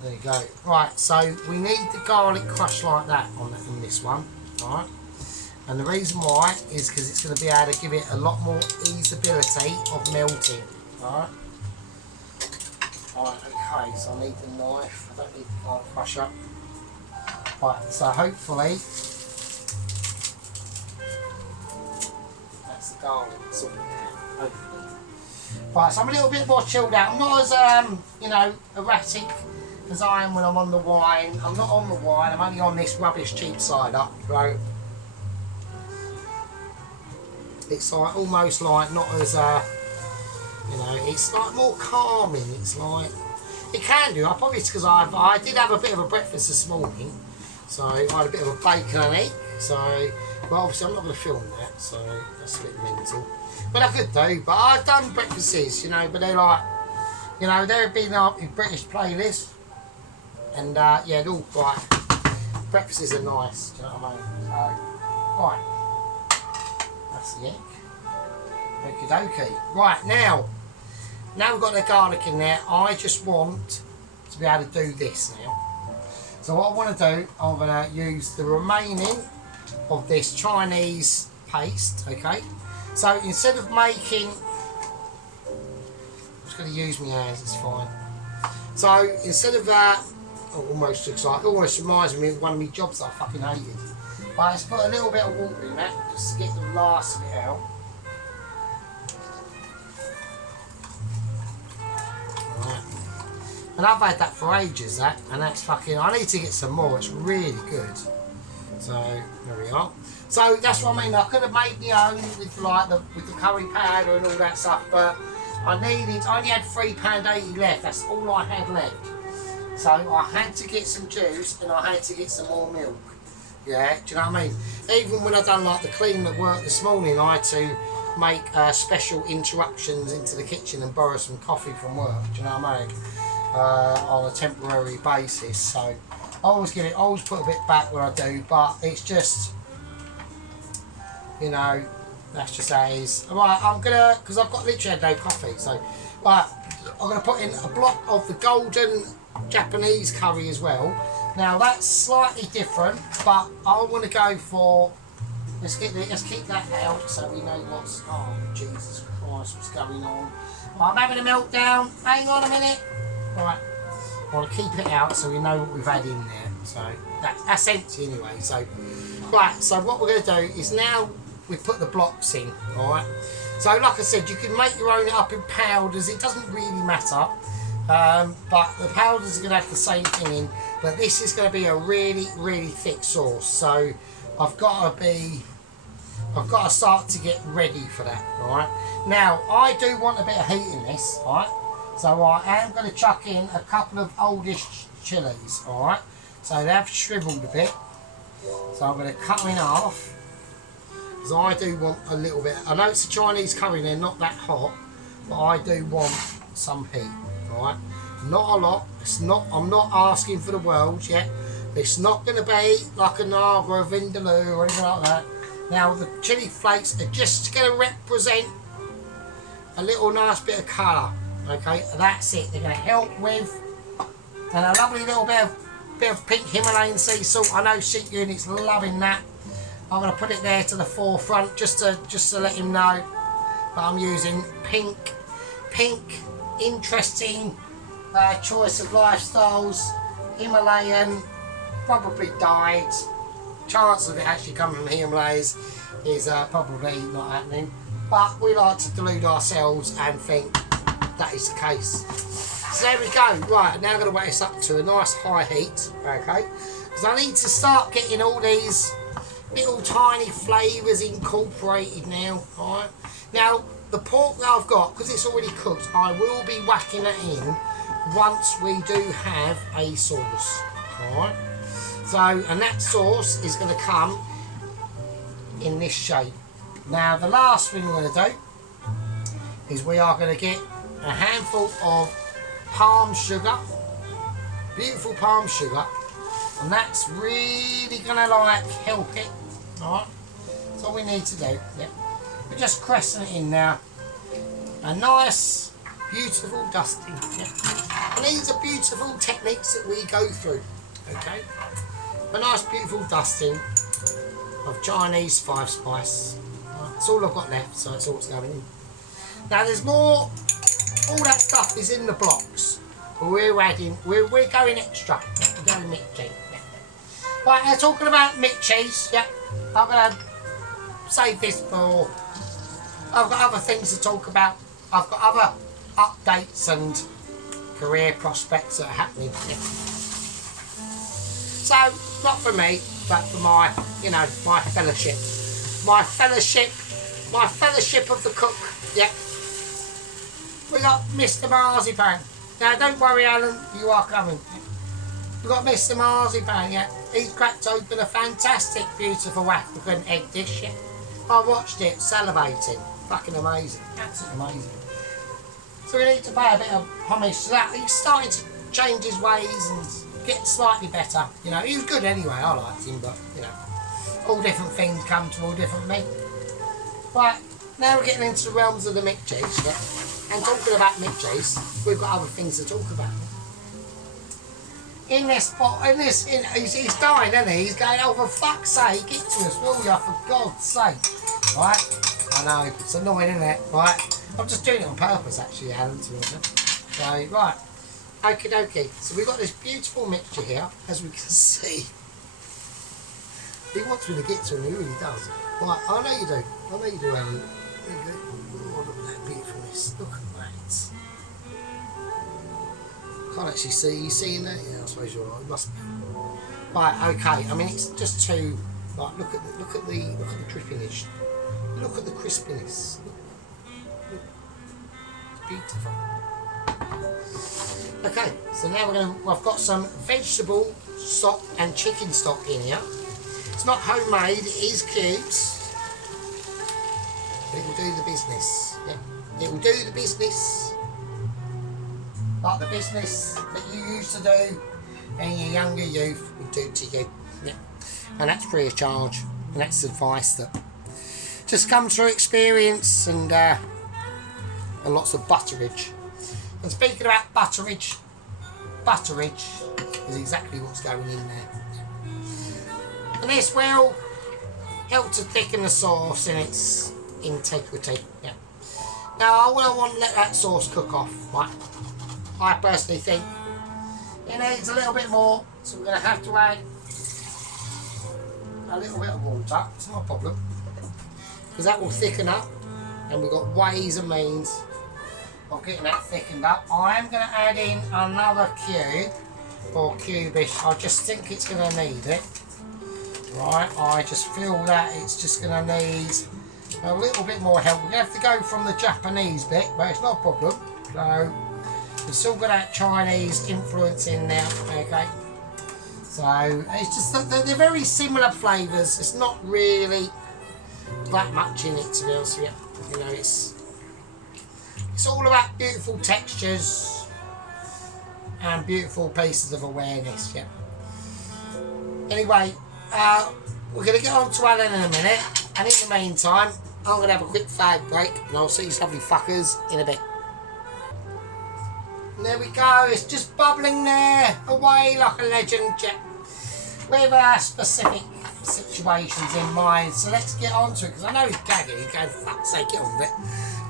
There you go. Right, so we need the garlic crushed like that in this one. Right. And the reason why is because it's going to be able to give it a lot more easeability of melting. Alright. Right, okay, so I need the knife. I don't need the garlic crusher. Right, so hopefully garlic. Sort it out, hopefully. Right, so I'm a little bit more chilled out. I'm not as, you know, erratic as I am when I'm on the wine. I'm not on the wine, I'm only on this rubbish cheap cider, right? It's like almost like not as, you know, it's like more calming. It's like, it can do. It's because I did have a bit of a breakfast this morning. So I had a bit of a bacon and egg. So, well, obviously I'm not going to film that, so that's a bit mental. But I could do. But I've done breakfasts, you know, but they're like, you know, they've been up in British playlists. And yeah, they're all right. Breakfasts are nice, do you know what I mean? So, right. That's the egg. Okie dokie. Right, now we've got the garlic in there, I just want to be able to do this now. So what I want to do, I'm going to use the remaining of this Chinese paste, okay? So instead of making, I'm just going to use my hands, it's fine. So instead of that, almost looks like, almost reminds me of one of my jobs that I fucking hated. But let's put a little bit of water in that, just to get the last bit out. Right. And I've had that for ages, and that's fucking, I need to get some more, it's really good. So, there we are. So that's what I mean, I could have made my own with like with the curry powder and all that stuff, but I only had £3.80 left, that's all I had left. So I had to get some juice and I had to get some more milk. Yeah, do you know what I mean? Even when I done like the clean at work this morning, I had to make special interruptions into the kitchen and borrow some coffee from work, do you know what I mean? On a temporary basis. So I always put a bit back when I do, but it's just, you know, that's just how it is. Right, I'm gonna, because I've got literally had no coffee, so right, I'm gonna put in a block of the golden Japanese curry as well. Now that's slightly different, but I want to go for, let's keep that out so we know what's, oh Jesus Christ, what's going on. I'm having a meltdown, hang on a minute. Right, I want to keep it out so we know what we've had in there. So that's empty anyway. So right, so what we're going to do is now we put the blocks in, alright. So like I said, you can make your own up in powders, it doesn't really matter. But the powders are going to have the same thing in, but this is going to be a really, really thick sauce. So I've got to start to get ready for that, alright. Now, I do want a bit of heat in this, alright. So I am going to chuck in a couple of oldish chilies, alright. So they have shriveled a bit. So I'm going to cut them in half. Because I do want a little bit, I know it's a Chinese curry, they're not that hot, but I do want some heat. Right, not a lot. I'm not asking for the world yet. It's not going to be like a Naga or a Vindaloo or anything like that. Now the chili flakes are just going to represent a little nice bit of colour. Okay, that's it. They're going to help with, and a lovely little bit of pink Himalayan sea salt. I know Sheep Unit's loving that. I'm going to put it there to the forefront just to let him know that I'm using pink. Interesting choice of lifestyles, Himalayan, probably dyed. Chance of it actually coming from Himalayas is probably not happening, but we like to delude ourselves and think that is the case. So there we go. Right, now I'm going to wait this up to a nice high heat, okay, because I need to start getting all these little tiny flavours incorporated now. Alright, now the pork that I've got, because it's already cooked, I will be whacking that in once we do have a sauce. Alright, so, and that sauce is going to come in this shape. Now the last thing we're going to do is we are going to get a handful of palm sugar, beautiful palm sugar, and that's really going to like help it. Alright, that's all we need to do. Yep. We're just pressing it in now. A nice, beautiful dusting. Yeah. And these are beautiful techniques that we go through. Okay. A nice, beautiful dusting of Chinese 5 spice. Right. That's all I've got left, so that's all that's going in. Now there's more. All that stuff is in the blocks. But we're adding. We're going extra. Yeah, we're going Mick cheese. Yeah. Right. Now talking about Mick cheese. Yeah. I'm gonna save this for I've got other things to talk about. I've got other updates and career prospects that are happening. Yeah. So, not for me, but for my, you know, my fellowship. My fellowship of the cook. Yeah. We got Mr. Marzipan. Now, don't worry, Alan, you are coming. We've got Mr. Marzipan, yeah. He's cracked open a fantastic, beautiful African egg dish, yeah. I watched it, salivating. Fucking amazing. Absolutely amazing. So we need to pay a bit of homage to that. He's starting to change his ways and get slightly better. You know, he was good anyway, I liked him, but, you know, all different things come to all different men. Right, now we're getting into the realms of the Mick Cheese, yeah. And talking about Mick Cheese, we've got other things to talk about. He's dying, isn't he? He's going, oh, for fuck's sake, get to us, will you, for God's sake. Right? I know, it's annoying, isn't it? Right? I'm just doing it on purpose, actually, Alan, to be honest. So, right. Okie dokie. So we've got this beautiful mixture here, as we can see. He wants me to get to him, he really does. Right, I know you do. I know you do, Alan. There you go. Oh, look at that beautifulness. Look at that. Can't actually see. You seeing that? Yeah, I suppose you're right. It must be. Right. Okay. I mean, it's just too. Like, look at the drippiness. Look at the crispiness. Look. It's beautiful. Okay. So now I've got some vegetable stock and chicken stock in here. It's not homemade. It is cubes. But it will do the business. Yeah. It will do the business. Like the business that you used to do in your younger youth would do to you. Yeah. And that's free of charge. And that's advice that just comes through experience and lots of butterage. And speaking about butterage is exactly what's going in there. And this will help to thicken the sauce in its integrity. Yeah. Now I want to let that sauce cook off, right? I personally think it needs a little bit more, so we're going to have to add a little bit of water. It's not a problem, because that will thicken up, and we've got ways and means of getting that thickened up. I am going to add in another cube, or cubish. I just think it's going to need it. Right, I just feel that it's just going to need a little bit more help. We're going to have to go from the Japanese bit, but it's not a problem. So we've still got that Chinese influence in there, okay? So it's just that they're very similar flavours. It's not really that much in it, to be honest with you. You know, it's all about beautiful textures and beautiful pieces of awareness, yeah. Anyway, we're going to get on to Alan in a minute, and in the meantime, I'm going to have a quick fag break, and I'll see you lovely fuckers in a bit. And there we go, it's just bubbling there, away like a legend, yeah. With our specific situations in mind, so let's get on to it, because I know he's gagging, he's going, fuck's sake, get on with it.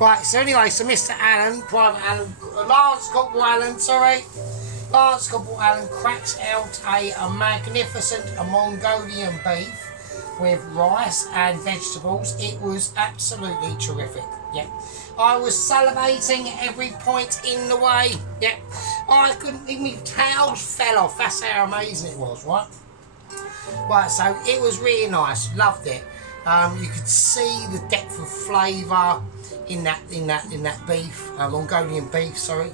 Right, so anyway, so Mr. Allen, Private Allen, Lance Corporal Allen, Lance Corporal Allen cracks out a magnificent Mongolian beef with rice and vegetables. It was absolutely terrific, yeah. I was salivating at every point in the way, yeah. I couldn't, even my towels fell off, that's how amazing it was, right? Right, so it was really nice, loved it. You could see the depth of flavour in that beef, Mongolian beef, sorry.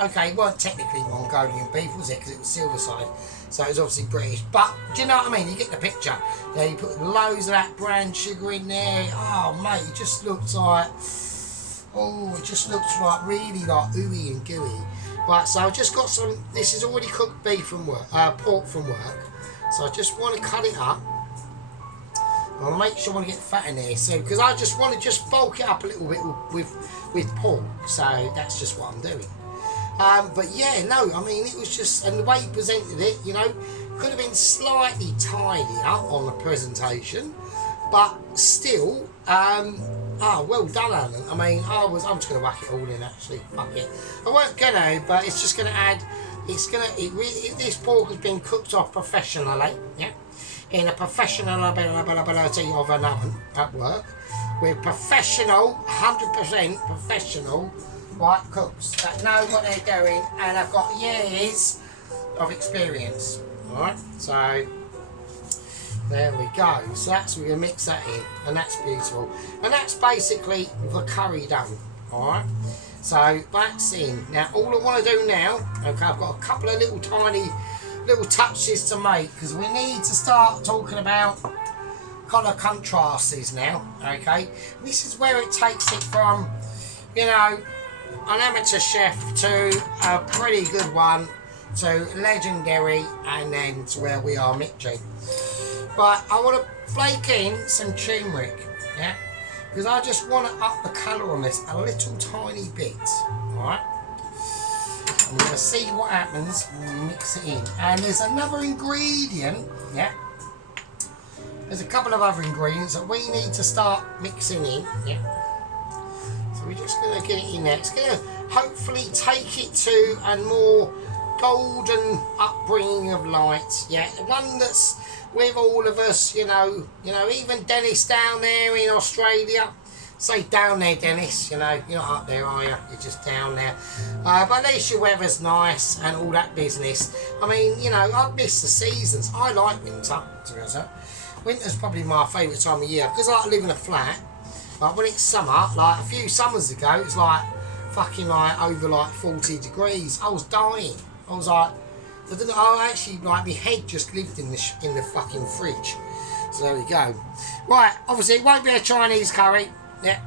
Okay, it weren't technically Mongolian beef, was it? Because it was Silverside, so it was obviously British. But do you know what I mean? You get the picture. Yeah, you put loads of that brown sugar in there. Oh mate, it just looks like, really like ooey and gooey. Right, so I've just got some. This is already cooked beef from work, pork from work. So I just want to cut it up. I'll make sure I get fat in there, so because I just want to bulk it up a little bit with pork. So that's just what I'm doing. But yeah, no, I mean, it was just, and the way he presented it, you know, could have been slightly tidier on the presentation, but still, well done, Alan. I mean, I'm just going to whack it all in, actually, fuck it. I weren't going to, but it's just going to add, this pork has been cooked off professionally, yeah. in a professional ability of an oven at work with professional, 100% professional, right, cooks that know what they're doing and have got years of experience. Alright, so there we go. So that's, we're going to mix that in, and that's beautiful. And that's basically the curry done. Alright, so that's in. Now all I want to do now, okay, I've got a couple of little tiny little touches to make, because we need to start talking about colour contrasts now. Okay, this is where it takes it from, you know, an amateur chef to a pretty good one to legendary, and then to where we are Mitchie. But I want to flake in some turmeric, yeah, because I just want to up the colour on this a little tiny bit. Alright, I'm going to see what happens when we mix it in. And there's another ingredient, yeah, there's a couple of other ingredients that we need to start mixing in, yeah. So we're just going to get it in there. It's going to hopefully take it to a more golden upbringing of light, yeah, one that's with all of us, you know, even Dennis down there in Australia. Say down there, Dennis, you know, you're not up there, are you? You're just down there. But at least your weather's nice and all that business. I mean, you know, I miss the seasons. I like winter, to be honest. Winter's probably my favourite time of year, because I live in a flat. Like when it's summer, like a few summers ago, it's like fucking like over like 40 degrees. I was dying. I was like, I actually, like, my head just lived in the fucking fridge. So there we go. Right, obviously it won't be a Chinese curry, yeah,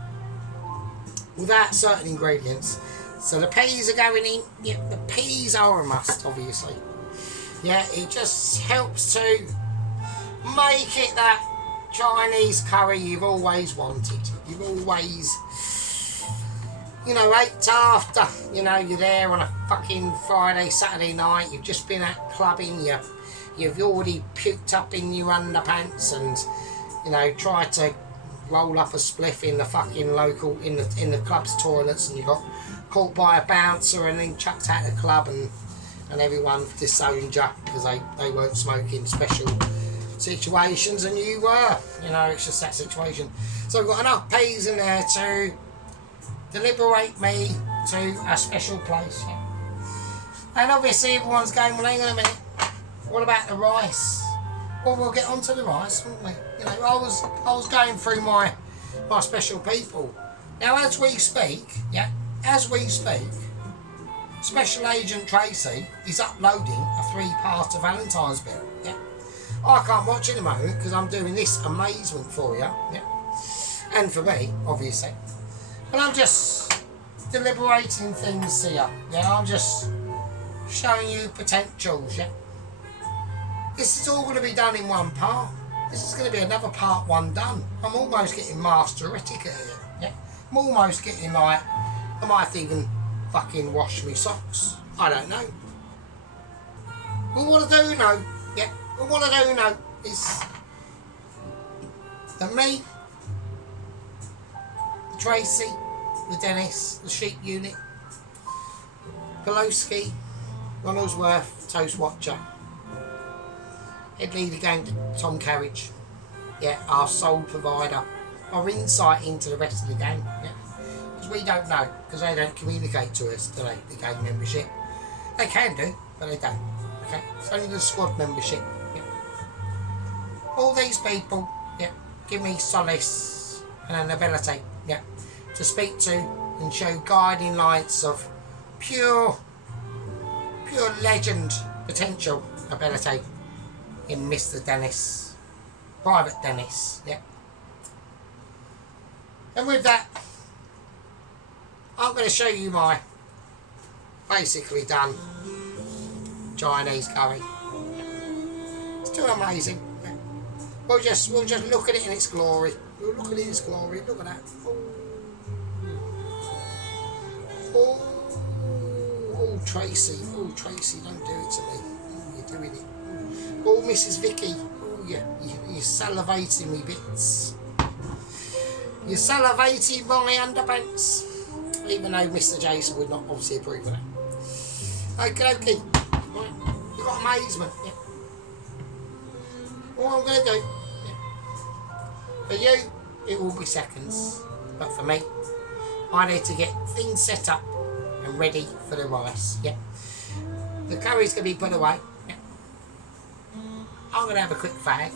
without certain ingredients. So the peas are going in. Yeah, the peas are a must, obviously. Yeah, it just helps to make it that Chinese curry you've always wanted. You've always, you know, ate after, you know, you're there on a fucking Friday, Saturday night, you've just been out clubbing, you've already puked up in your underpants and, you know, tried to roll up a spliff in the fucking local, in the club's toilets, and you got caught by a bouncer and then chucked out of the club, and everyone disowned you because they weren't smoking special situations and you were, you know, it's just that situation. So I've got enough peas in there to liberate me to a special place, yeah. And obviously everyone's going, well, hang on a minute, what about the rice? Well, we'll get onto the rice, won't we? You know, I was going through my special people. Now, as we speak, yeah, Special Agent Tracy is uploading a 3-part Valentine's bill, yeah. I can't watch it at the moment because I'm doing this amazement for you, yeah, and for me, obviously. But I'm just deliberating things here, yeah. I'm just showing you potentials, yeah. This is all going to be done in one part. This is going to be another part 1 done. I'm almost getting master etiquette here, yeah. I'm almost getting like, I might even fucking wash me socks. I don't know. But what I do know, yeah, but what I do know is that me, Tracy, the Dennis, the Sheep Unit, Pelosi, Ronaldsworth, Toast Watcher, head leader gang Tom Carriage, yeah, our sole provider, our insight into the rest of the game, yeah, because we don't know, because they don't communicate to us, do they, the gang membership. They can do, but they don't, okay, it's only the squad membership, yeah. All these people, yeah, give me solace and an ability, yeah, to speak to and show guiding lights of pure legend potential ability in Mr. Dennis, Private Dennis, yeah. And with that, I'm going to show you my basically done Chinese curry. It's too amazing. Yeah. We'll just look at it in its glory. We'll look at it in its glory. Look at that. Oh, Tracy. Oh, Tracy, don't do it to me. Oh, you're doing it. Oh, Mrs. Vicky. Oh, you're salivating me bits. You're salivating my underpants. Even though Mr. Jason would not obviously approve of that. Okay. Right. You've got amazement. Yeah. all I'm going to do. For you, it will be seconds, but for me, I need to get things set up and ready for the rice. Yeah. The curry's going to be put away. Yeah. I'm going to have a quick fag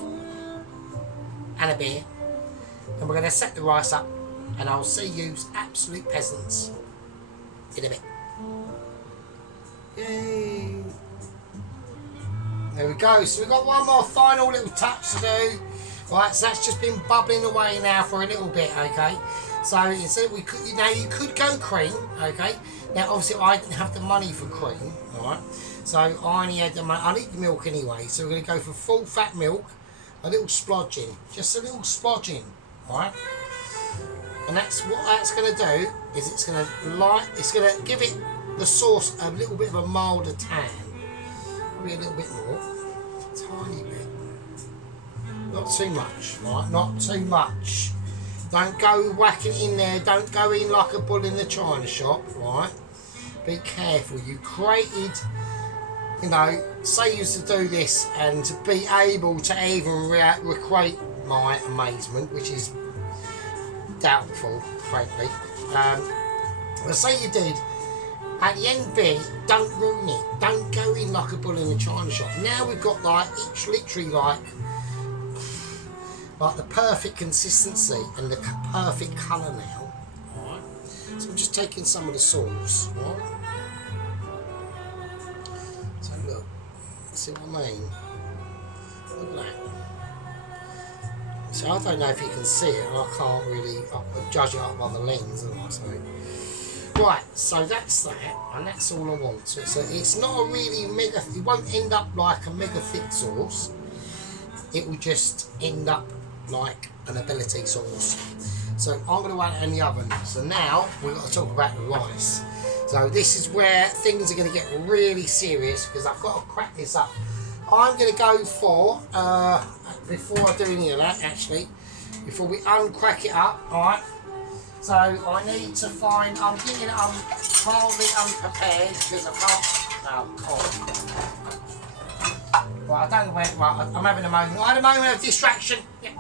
and a beer, and we're going to set the rice up, and I'll see you absolute peasants in a bit. Yay! There we go. So we've got one more final little touch to do. Right, so that's just been bubbling away now for a little bit, okay? So instead we could, now you could go cream, okay? Now obviously I didn't have the money for cream, alright? So I only had the money, I need the milk anyway, so we're going to go for full fat milk, a little splodging, just a little splodging, alright? And that's what that's going to do, is it's going to give it the sauce a little bit of a milder tan. Probably a little bit more, tiny bit. Not too much, right? Not too much. Don't go whacking in there. Don't go in like a bull in the china shop, right? Be careful. You created, you know, say you used to do this and to be able to even recreate my amazement, which is doubtful, frankly. But say you did. At the end bit, don't ruin it. Don't go in like a bull in a china shop. Now we've got like, it's literally like the perfect consistency and the perfect colour now. Alright. So I'm just taking some of the sauce. Alright. So look, see what I mean? Look at that. So I don't know if you can see it, I can't really judge it up by the lens, am I? So. Right, so that's that, and that's all I want. So it's not a really mega, it won't end up like a mega thick sauce. It will just end up like an ability sauce. So I'm going to add it in the oven. So now we've got to talk about the rice. So this is where things are going to get really serious, because I've got to crack this up. I'm going to go for, before I do any of that actually, before we uncrack it up, alright. So I need to find, I'm thinking I'm probably unprepared because I can't, well, I don't know where, right, I'm having a moment. I had a moment of distraction. Yeah.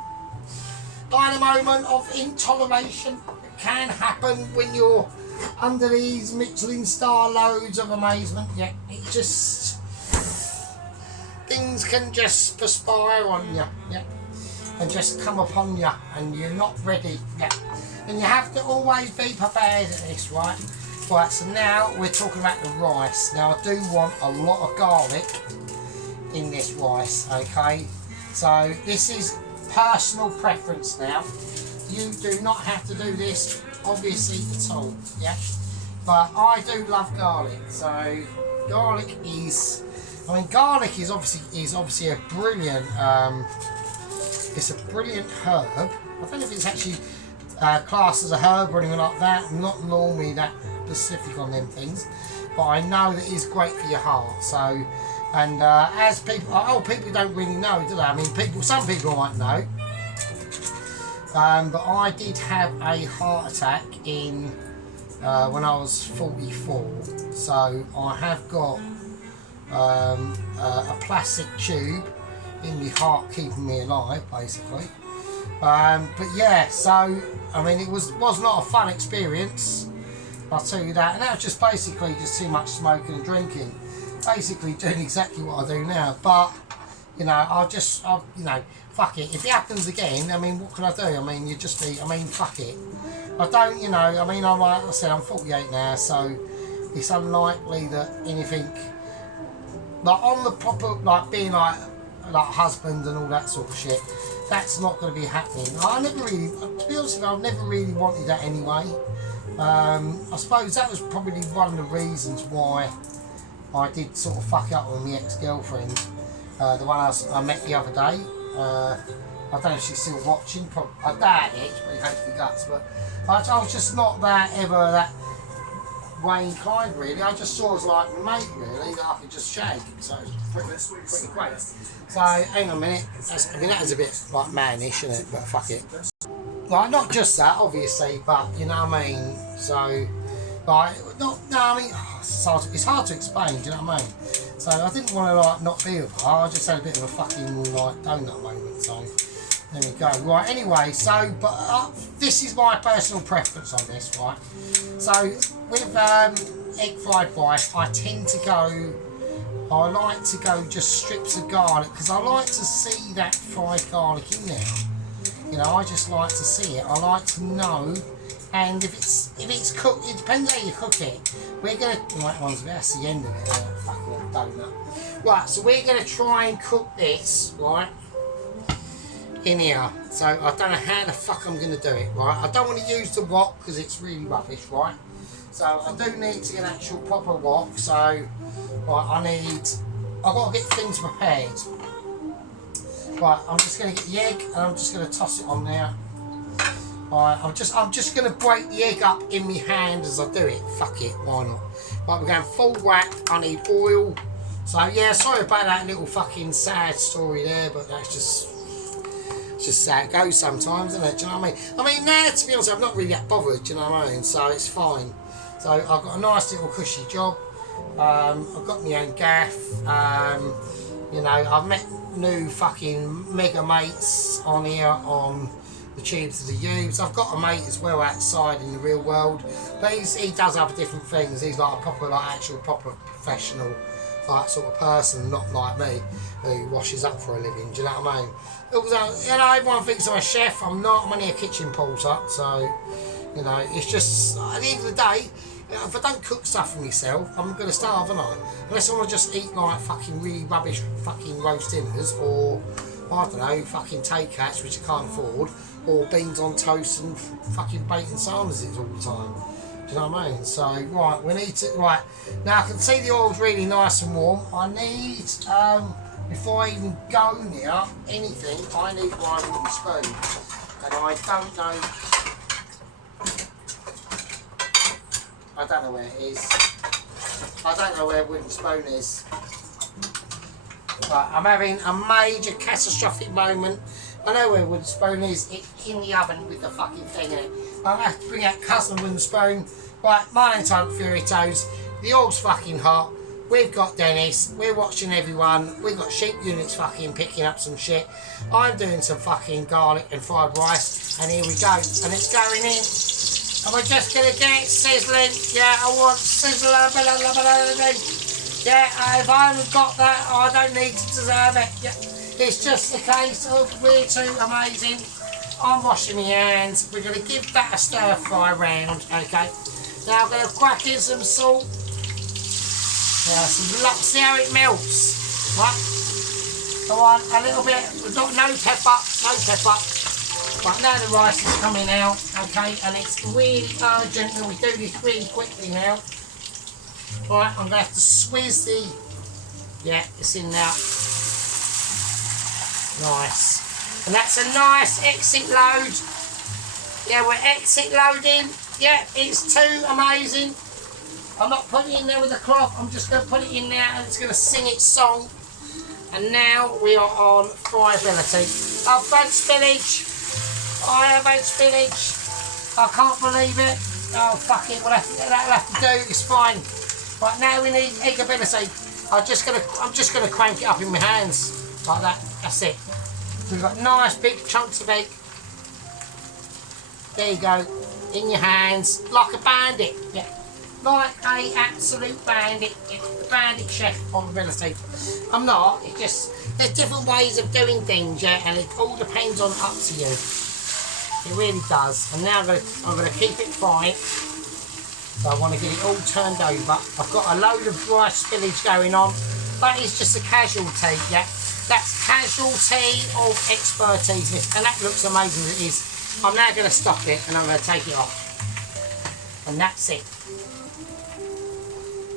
I had a moment of intoleration. It can happen when you're under these Michelin star loads of amazement. Yeah, it just, things can just perspire on you. Yeah. And just come upon you and you're not ready. Yeah. And you have to always be prepared at this, right? Right, so now we're talking about the rice. Now I do want a lot of garlic in this rice, okay? So this is personal preference now. You do not have to do this, obviously, at all, yeah? But I do love garlic, so garlic is, I mean, garlic is obviously a brilliant, it's a brilliant herb. I don't know if it's actually classed as a herb or anything like that. I'm not normally that specific on them things, but I know that it is great for your heart. So, and as people, people don't really know, do they? I mean, some people might know. But I did have a heart attack in when I was 44, so I have got a plastic tube in my heart keeping me alive, basically. But yeah, so I mean, it was not a fun experience, I'll tell you that. And that was just basically just too much smoking and drinking, basically doing exactly what I do now. But you know, you know, fuck it. If it happens again, I mean, what can I do? I mean, you just be, I mean, fuck it. I don't, you know, I mean, like I said, I'm 48 now, so it's unlikely that anything, like on the proper, like being like husband and all that sort of shit, that's not going to be happening. I never really, to be honest with you, I've never really wanted that anyway. I suppose that was probably one of the reasons why I did sort of fuck up with my ex-girlfriend, the one I met the other day. I don't know if she's still watching, probably, I doubt it, she probably hates me guts, but I was just not that way inclined really. I just saw her as like my mate really, that I could just shag, so it was pretty great. So hang on a minute, I mean that was a bit like mannish, isn't it, but fuck it. Like not just that obviously, but you know what I mean, so like, I mean, it's hard to explain, do you know what I mean? So I didn't want to like not be with her. I just had a bit of a fucking like donut moment. So there we go. Right. Anyway, so but this is my personal preference on this, right? So with egg fried rice, I tend to go. I like to go just strips of garlic because I like to see that fried garlic in there. You know, I just like to see it. I like to know. And if it's cooked, it depends how you cook it. We're gonna that's the end of it. Fucking donut. Right, so we're gonna try and cook this right in here. So I don't know how the fuck I'm gonna do it. Right, I don't want to use the wok because it's really rubbish. Right, so I do need to get an actual proper wok. So right, I've got to get things prepared. Right, I'm just gonna get the egg and I'm just gonna toss it on there. Right, I'm just gonna break the egg up in my hand as I do it. Fuck it, why not? Right, we're going full whack. I need oil. So yeah, sorry about that little fucking sad story there, but that's just how it goes sometimes, isn't it? Do you know what I mean? I mean, now to be honest, I'm not really that bothered. Do you know what I mean? So it's fine. So I've got a nice little cushy job. I've got my own gaff. You know, I've met new fucking mega mates on here on the tubes of the Ubes. I've got a mate as well outside in the real world, but he does other different things. He's like a proper, like actual proper professional, like sort of person, not like me, who washes up for a living. Do you know what I mean? You know, everyone thinks I'm a chef. I'm not. I'm only a kitchen porter. So, you know, it's just at the end of the day, if I don't cook stuff for myself, I'm going to starve, aren't I? Unless I want to just eat like fucking really rubbish fucking roast dinners, or I don't know, fucking takeouts which I can't afford, or beans on toast and fucking bacon sandwiches all the time. Do you know what I mean? So right, we need to now I can see the oil's really nice and warm. I need before I even go near anything, I need my wooden spoon, and I don't know where it is. I don't know where wooden spoon is. Right, I'm having a major catastrophic moment. I know where wooden spoon is. It's in the oven with the fucking thing in it. I'm gonna have to bring out cousin wooden spoon. Right, my name's Hunt Fury Toes. The oil's fucking hot. We've got Dennis. We're watching everyone. We've got sheep units fucking picking up some shit. I'm doing some fucking garlic and fried rice. And here we go. And it's going in. And we're just going to get it sizzling. Yeah, I want sizzle. Yeah, if I haven't got that, I don't need to deserve it. Yeah. It's just a case of we're too amazing. I'm washing my hands. We're going to give that a stir fry round. Okay. Now I'm going to crack in some salt. Yeah, see how it melts. Right. Go on, a little bit. We've got no pepper. No pepper. Right, now the rice is coming out, okay, and it's really urgent that we do this really quickly now. Right, I'm going to have to swizz yeah, it's in now. Nice. And that's a nice exit load. Yeah, we're exit loading. Yeah, it's too amazing. I'm not putting it in there with a cloth, I'm just going to put it in there and it's going to sing its song. And now we are on friability. I've had spinach. I have had spinach. I can't believe it. Oh fuck it, that'll have to do, it's fine. Right, now we need eggability. I'm just gonna crank it up in my hands. Like that. That's it. So we've got nice big chunks of egg. There you go. In your hands. Like a bandit. Yeah. Like a absolute bandit. Yeah. Bandit chef on ability. I'm not, it's just there's different ways of doing things, yeah, and it all depends on up to you. It really does. And now I'm going to keep it fried. So I want to get it all turned over. I've got a load of dry spillage going on. That is just a casualty, yeah. That's casualty of expertise. And that looks amazing as it is. I'm now going to stop it and I'm going to take it off. And that's it.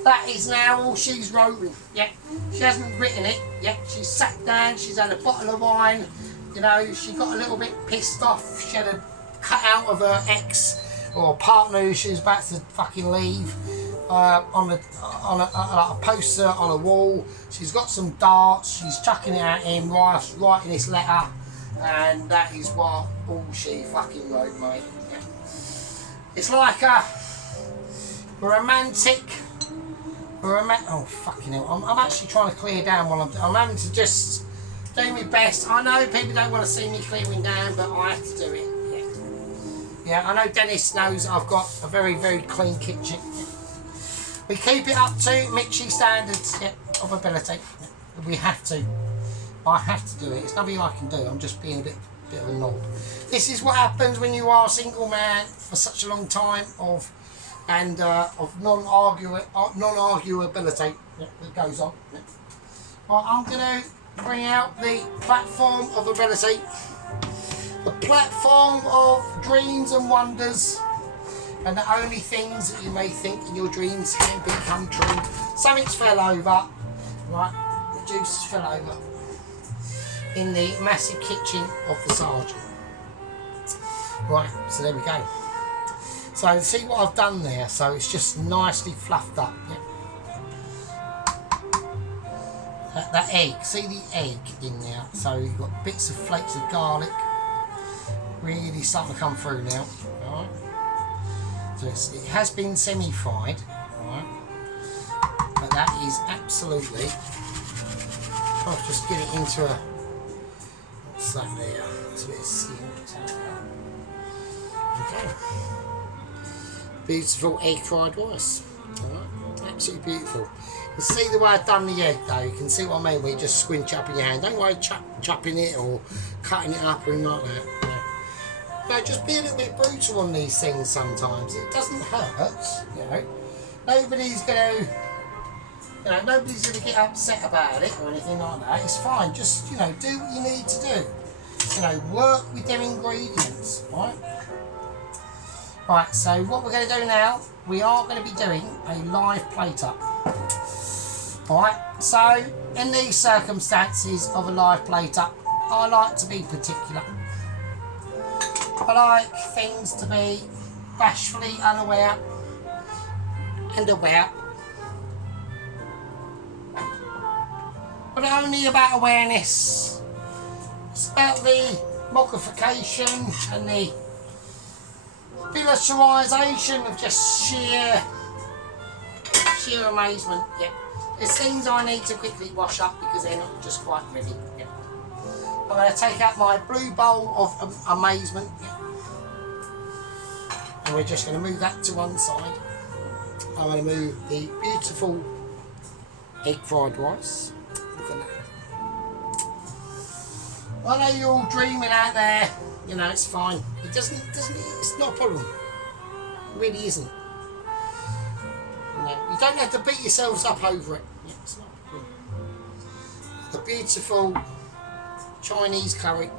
That is now all she's rolling, yeah. She hasn't written it, yeah. She's sat down, she's had a bottle of wine. You know, she got a little bit pissed off. She had a cut out of her ex or partner who she was about to fucking leave on a poster on a wall. She's got some darts. She's chucking it at him, writing this letter, and that is what all she fucking wrote, mate. Yeah. It's like a romantic Oh fucking hell! I'm actually trying to clear down while I'm having to just do my best. I know people don't want to see me clearing down, but I have to do it. Yeah, I know Dennis knows I've got a very, very clean kitchen. We keep it up to Mitchie standards of ability. We have to. I have to do it. It's nothing I can do. I'm just being a bit of a knob. This is what happens when you are a single man for such a long time of non-arguability that goes on. Right, I'm going to bring out the platform of ability. The platform of dreams and wonders, and the only things that you may think in your dreams can become true. Something's fell over, right? The juice fell over in the massive kitchen of the sergeant. Right, so there we go. So see what I've done there? So it's just nicely fluffed up. Yeah. That egg, see the egg in there? So you've got bits of flakes of garlic. Really starting to come through now. Right. So it has been semi-fried. Right. But that is absolutely. I'll just get it into a. What's that there? That's a bit of skin. Okay. Beautiful egg fried rice. Right. Absolutely beautiful. You can see the way I've done the egg though. You can see what I mean when you just squinch up in your hand. Don't worry chopping it or cutting it up or anything like that. No, just be a little bit brutal on these things sometimes. It doesn't hurt, you know. Nobody's gonna get upset about it or anything like that. It's fine. Just, you know, do what you need to do. You know, work with them ingredients, right? Right, so what we're going to do now, we are going to be doing a live plate up. Alright, so in these circumstances of a live plate up, I like to be particular. I like things to be bashfully unaware and aware. But only about awareness. It's about the modification and the militarisation of just sheer amazement. Yeah. There's things I need to quickly wash up because they're not just quite ready. Yeah. I'm going to take out my blue bowl of amazement. Yeah. And we're just going to move that to one side. I'm going to move the beautiful egg fried rice. Look at that. I know you're all dreaming out there. You know, it's fine. It's not a problem. It really isn't. You don't have to beat yourselves up over it. Yeah, it's not a problem. The beautiful Chinese curry.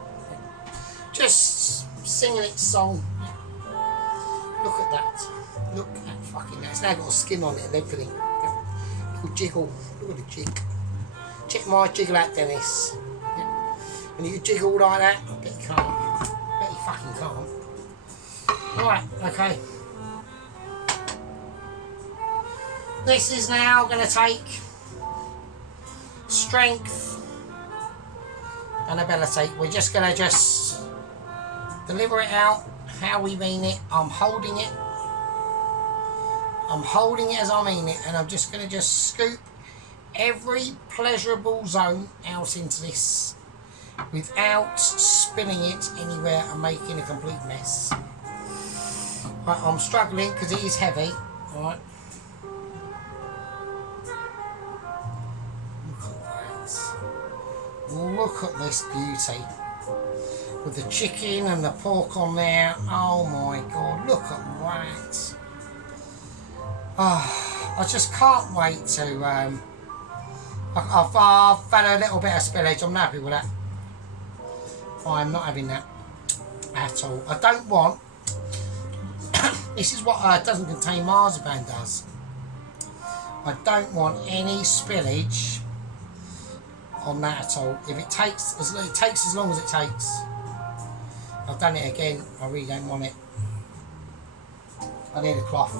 Just singing its song. Look at that. Look at that fucking that. It's now got a skin on it and everything. Little jiggle. Look at the jig. Check my jiggle out, Dennis. When you jiggle like that, I bet you can't. I bet you fucking can't. Right, okay. This is now going to take strength and ability. We're just going to deliver it out how we mean it. I'm holding it. I'm holding it as I mean it, and I'm just going to scoop every pleasurable zone out into this without spinning it anywhere and making a complete mess. Right, I'm struggling because it is heavy. Alright. Look at this beauty. With the chicken and the pork on there. Oh my god, look at that. Oh, I just can't wait to I've had a little bit of spillage. I'm happy with that. I'm not having that at all. I don't want this is what doesn't contain marzipan does. I don't want any spillage on that at all. If it takes as long as it takes. I've done it again. I really don't want it. I need a cloth.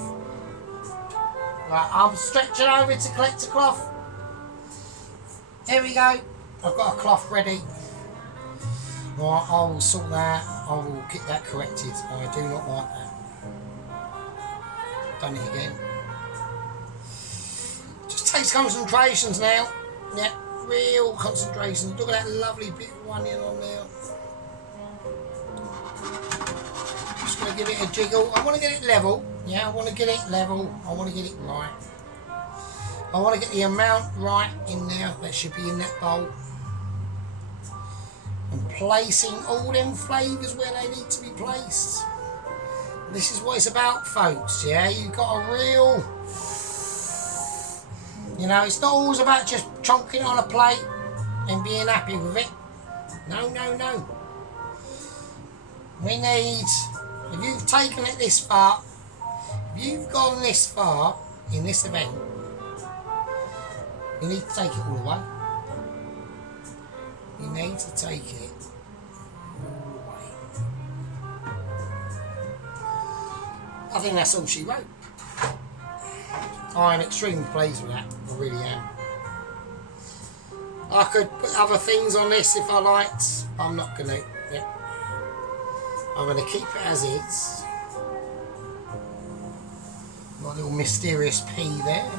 Right, I'm stretching over to collect a cloth. Here we go. I've got a cloth ready. Right, I will sort that. I will get that corrected. I do not like that. Done it again. Just takes concentrations now. Yeah, real concentrations. Look at that lovely bit of onion on there. Just going to give it a jiggle. I want to get it level. Yeah, I want to get it level. I want to get it right. I want to get the amount right in there. That should be in that bowl. And placing all them flavours where they need to be placed. This is what it's about, folks. Yeah, you've got a real... You know, it's not always about just chunking it on a plate and being happy with it. No, no, no. We need... If you've taken it this far, if you've gone this far in this event, you need to take it all the way. You need to take it all the way. I think that's all she wrote. I'm extremely pleased with that. I really am. I could put other things on this if I liked. I'm not going to. Yeah. I'm going to keep it as is. My little mysterious P there.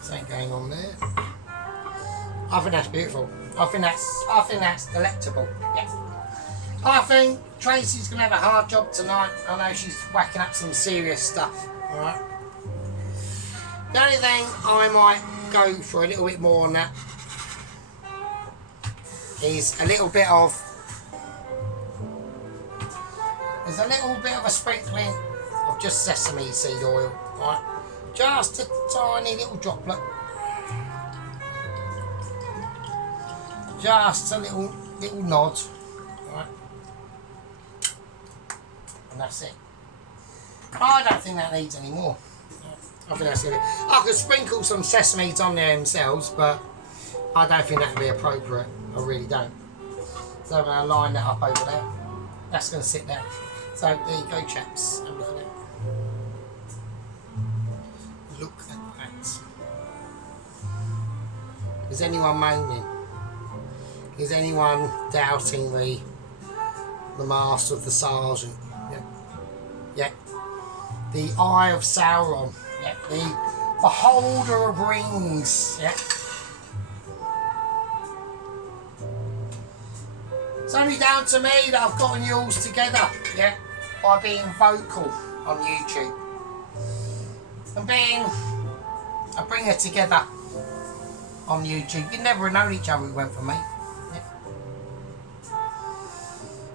Something going on there. I think that's beautiful. I think that's delectable. Yeah. I think Tracy's going to have a hard job tonight. I know she's whacking up some serious stuff. Alright. The only thing I might go for a little bit more on that is a little bit of... There's a little bit of a sprinkling of just sesame seed oil. Right? Just a tiny little droplet. Just a little nod. Right? And that's it. I don't think that needs any more. I think that's it. I could sprinkle some sesame on there themselves, but I don't think that would be appropriate. I really don't. So I'm going to line that up over there. That's going to sit there. So there you go, chaps. Have a look at it. Look at that. Is anyone moaning? Is anyone doubting the master of the sergeant? Yeah. Yeah. The Eye of Sauron. Yeah. The Beholder of Rings. Yeah. It's only down to me that I've gotten you all together. Yeah. By being vocal on YouTube. And being a bringer together on YouTube. You'd never have known each other if it weren't for me.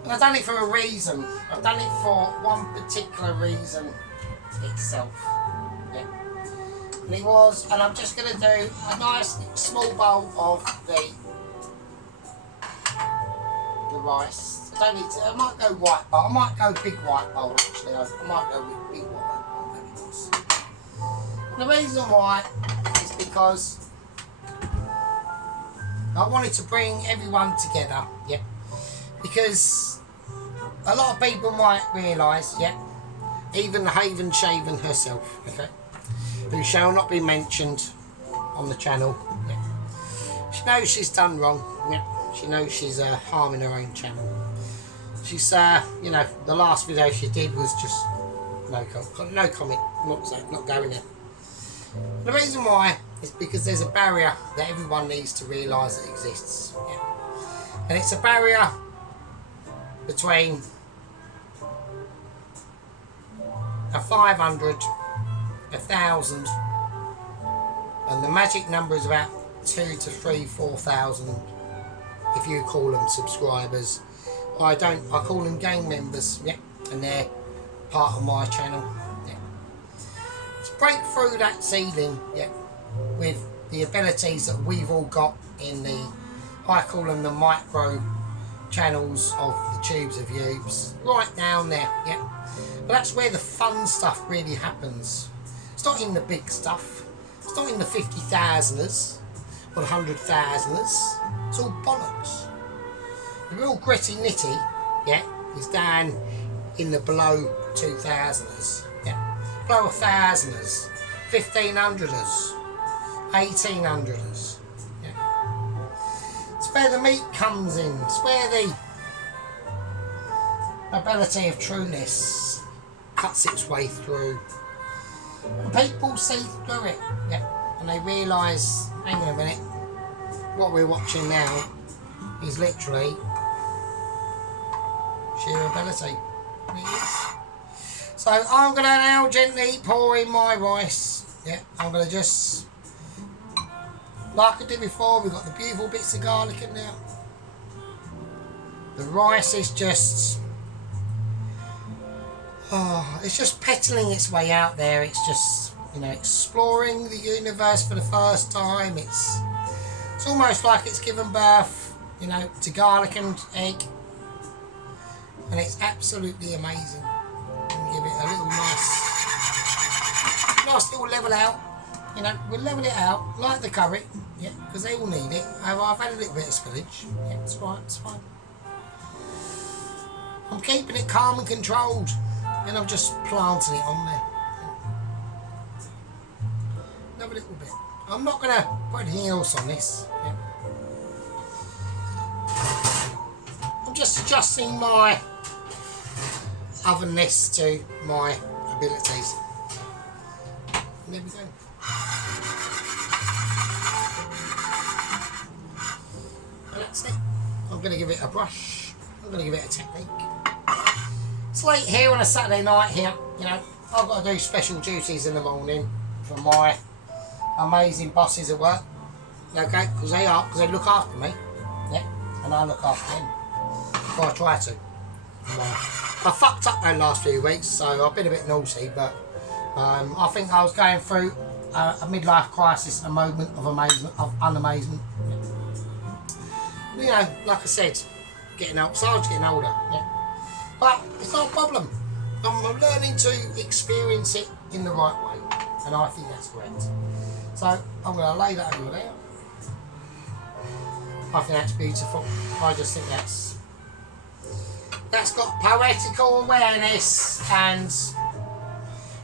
And I've done it for a reason. I've done it for one particular reason itself. Yeah. And it was, and I'm just going to do a nice small bowl of the rice. I don't need to, I might go white bowl. I might go big white bowl actually. I might go with big white bowl. And the reason why is because I wanted to bring everyone together. Yeah. Because a lot of people might realise, yeah, even Haven Shaven herself, okay, who shall not be mentioned on the channel, yeah, she knows she's done wrong, yeah, she knows she's harming her own channel. She's, you know, the last video she did was just no comment, not going there. The reason why is because there's a barrier that everyone needs to realise that exists, yeah, and it's a barrier between a 500, 1,000, and the magic number is about 2 to 3, 4,000 if you call them subscribers. I call them game members, yeah, and they're part of my channel. Yeah. To break through that ceiling, yeah, with the abilities that we've all got in the, I call them the micro channels of the Tubes of Ubes, right down there, yeah. But that's where the fun stuff really happens. It's not in the big stuff. It's not in the 50,000ers or the 100,000ers. It's all bollocks. The real gritty nitty, yeah, is down in the below 2,000ers, yeah, below 1,000ers, 1,500ers, 1,800ers. It's where the meat comes in. It's where the ability of trueness cuts its way through. And people see through it. Yeah. and they realise, hang on a minute, what we're watching now is literally sheer ability. It is. So I'm going to now gently pour in my rice. Yeah, I'm going to just, like I did before, we've got the beautiful bits of garlic in there. The rice is just, it's just petalling its way out there. It's just, you know, exploring the universe for the first time. It's almost like it's given birth, you know, to garlic and egg. And it's absolutely amazing. And give it a little nice little level out. You know, we'll level it out like the curry, yeah, because they all need it. I've had a little bit of spillage. Yeah, it's right, it's fine. I'm keeping it calm and controlled, and I'm just planting it on there. Another little bit. I'm not going to put anything else on this. Yeah. I'm just adjusting my ovenness to my abilities. And there we go. And that's it. I'm going to give it a brush. I'm going to give it a technique. It's late here on a Saturday night here. You know, I've got to do special duties in the morning for my amazing bosses at work. Okay, because they look after me. Yeah, and I look after them. Or I try to. I fucked up those last few weeks, so I've been a bit naughty, but I think I was going through a midlife crisis, a moment of amazement, of unamazement. You know, like I said, getting old, so I was getting older. Yeah. But it's not a problem. I'm learning to experience it in the right way, and I think that's correct. So I'm going to lay that over there. I think that's beautiful. I just think that's got poetical awareness and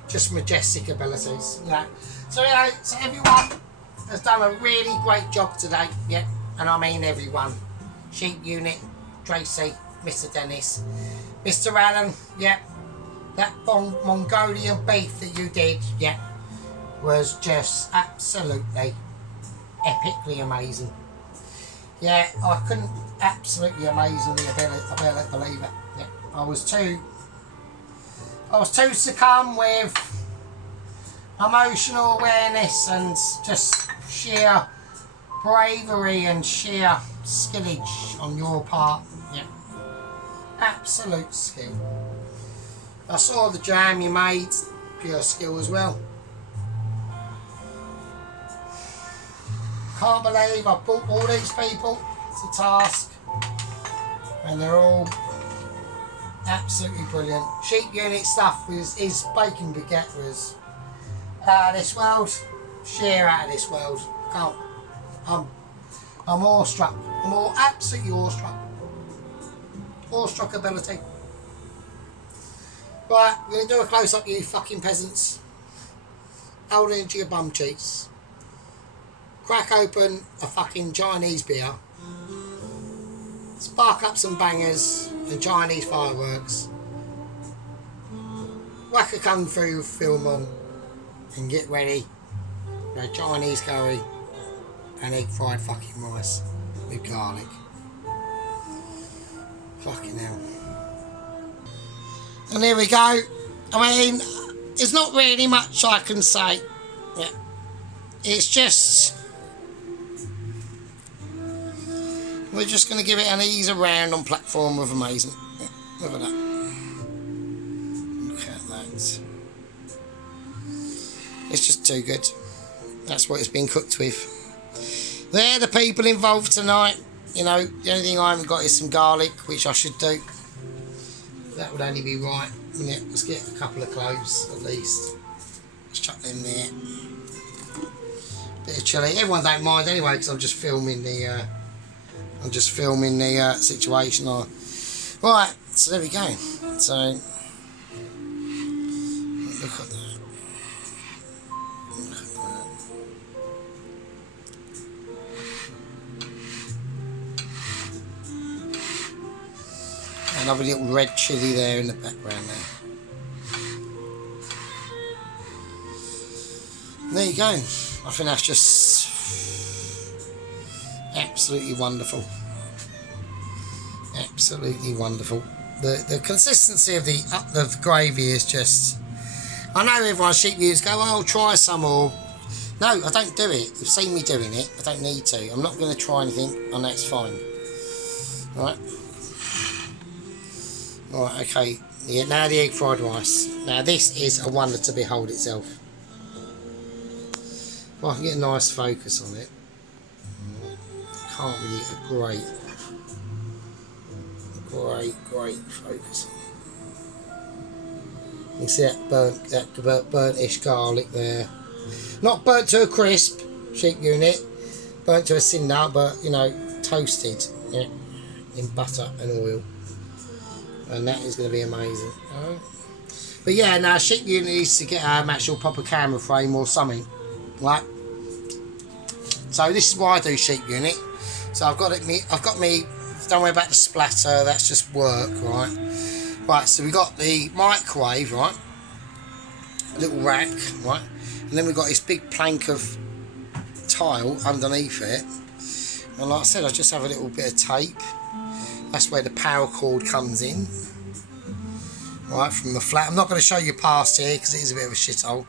just majestic abilities. You know. So everyone has done a really great job today. Yeah, and I mean everyone. Sheep Unit, Tracy, Mr. Dennis, Mr. Allen. Yeah, that Mongolian beef that you did. Yeah, was just absolutely epically amazing. Yeah, I couldn't absolutely amazingly believe it. Yeah, I was too succumb with emotional awareness and just sheer bravery and sheer skillage on your part. Yeah, absolute skill. I saw the jam you made, pure skill as well. Can't believe I brought all these people to task, and they're all absolutely brilliant. Sheep Unit stuff is bacon baguette was out of this world, sheer out of this world. I'm awestruck. I'm absolutely awestruck. Awestruck ability. Right, we're going to do a close up, you fucking peasants. Hold it into your bum cheeks. Crack open a fucking Chinese beer. Spark up some bangers and Chinese fireworks. Whack a kung fu film on and get ready for a Chinese curry and egg fried fucking rice with garlic. Fucking hell. And here we go. I mean, there's not really much I can say. Yeah. It's just, we're just going to give it an ease around on platform of amazement. Yeah, look at that. Look at that. It's just too good. That's what it's been cooked with. They're the people involved tonight. You know, the only thing I haven't got is some garlic, which I should do. That would only be right. Yeah, let's get a couple of cloves at least. Let's chuck them there. Bit of chilli. Everyone don't mind anyway because I'm just filming the. Situation. Right, so there we go. So look at that. Look at that. Another little red chilli there in the background there. There you go. I think that's just absolutely wonderful. Absolutely wonderful. The consistency of the gravy is just... I know everyone sheep viewers go, oh, try some, or... No, I don't do it. You've seen me doing it. I don't need to. I'm not going to try anything, and that's fine. Right. Right, okay. Yeah, now the egg fried rice. Now this is a wonder to behold itself. If I can get a nice focus on it. Can't really get a great focus on it. You see that burnt-ish garlic there. Not burnt to a crisp, sheep unit. Burnt to a cinder, but, you know, toasted. Yeah, in butter and oil. And that is going to be amazing. Right. But yeah, now sheep unit needs to get actual proper camera frame or something. Right. So this is why I do sheep unit. So I've got me. Don't worry about the splatter. That's just work, right? Right. So we got the microwave, right? A little rack, right? And then we've got this big plank of tile underneath it. And like I said, I just have a little bit of tape. That's where the power cord comes in. Right, from the flat. I'm not going to show you past here because it is a bit of a shithole.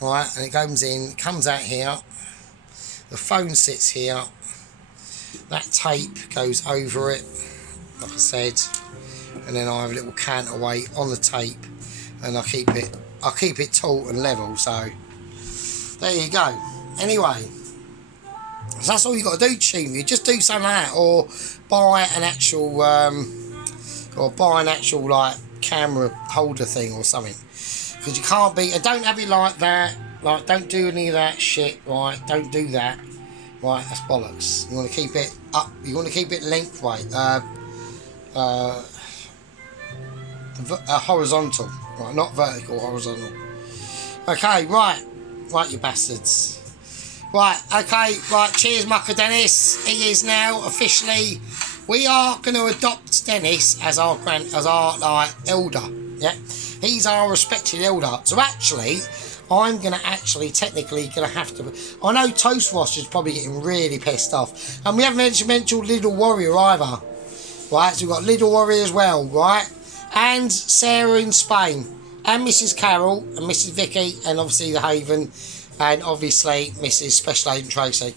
Right, and it goes in, comes out here. The phone sits here. That tape goes over it, like I said. And then I have a little counterweight on the tape, and I keep it taut and level. So there you go. Anyway, so that's all you got to do, team. You just do something like that, or buy an actual, like camera holder thing or something. Because you can't be. Don't have it like that. Like, don't do any of that shit. Right? Don't do that. Right? That's bollocks. You want to keep it up. You want to keep it lengthwise. Horizontal. Right? Not vertical. Horizontal. Okay. Right. Right, you bastards. Right, okay, right, cheers Mucker Dennis. He is now officially, we are going to adopt Dennis as our like elder, yeah? He's our respected elder. So actually, I'm going to technically have to, I know Toast Roster's probably getting really pissed off. And we haven't mentioned Little Warrior either. Right, so we've got Little Warrior as well, right? And Sarah in Spain. And Mrs. Carol, and Mrs. Vicky, and obviously the Haven. And obviously Mrs. Special Agent Tracy.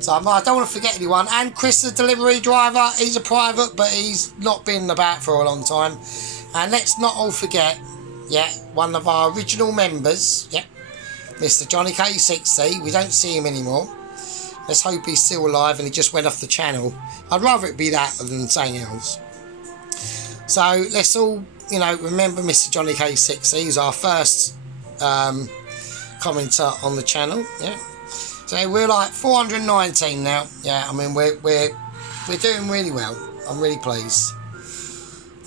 So I don't want to forget anyone. And Chris, the delivery driver, he's a private, but he's not been about for a long time. And let's not all forget, yeah, one of our original members, yeah, Mr. Johnny K60. We don't see him anymore. Let's hope he's still alive and he just went off the channel. I'd rather it be that than something else. So let's all, you know, remember Mr. Johnny K60. He's our first commenter on the channel, yeah. So we're like 419 now, yeah. I mean we're doing really well. I'm really pleased.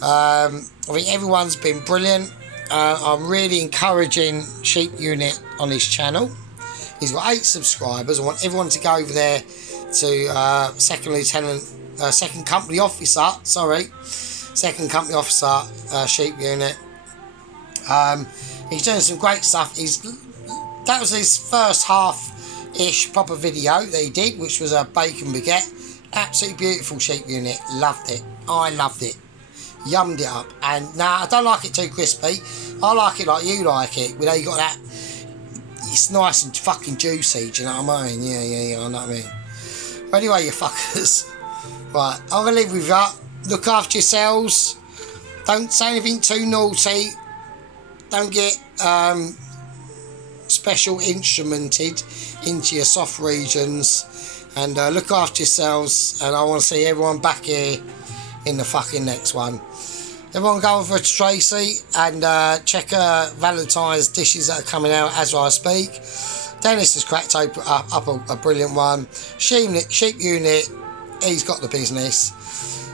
I think everyone's been brilliant. I'm really encouraging Sheep Unit on his channel. He's got 8 subscribers. I want everyone to go over there to second company officer. Sheep Unit. He's doing some great stuff. That was his first half-ish proper video that he did, which was a bacon baguette. Absolutely beautiful Sheep Unit. Loved it. I loved it. Yummed it up. And now I don't like it too crispy. I like it like you like it. You know, you got that. It's nice and fucking juicy. Do you know what I mean? Yeah. I know what I mean. But anyway, you fuckers. Right, I'm gonna leave with that. Look after yourselves. Don't say anything too naughty. Don't get special instrumented into your soft regions, and look after yourselves. And I want to see everyone back here in the fucking next one. Everyone go over to Tracy and check her Valentine's dishes that are coming out as I speak. Dennis has cracked up a brilliant one. Sheep Unit, he's got the business.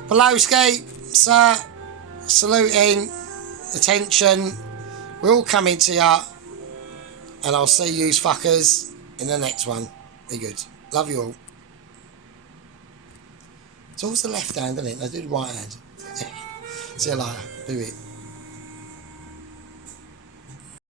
Belowski, sir, saluting, attention. We're all coming to you. And I'll see you fuckers in the next one. Be good. Love you all. It's always the left hand, isn't it? I do the right hand. See you later. Do it.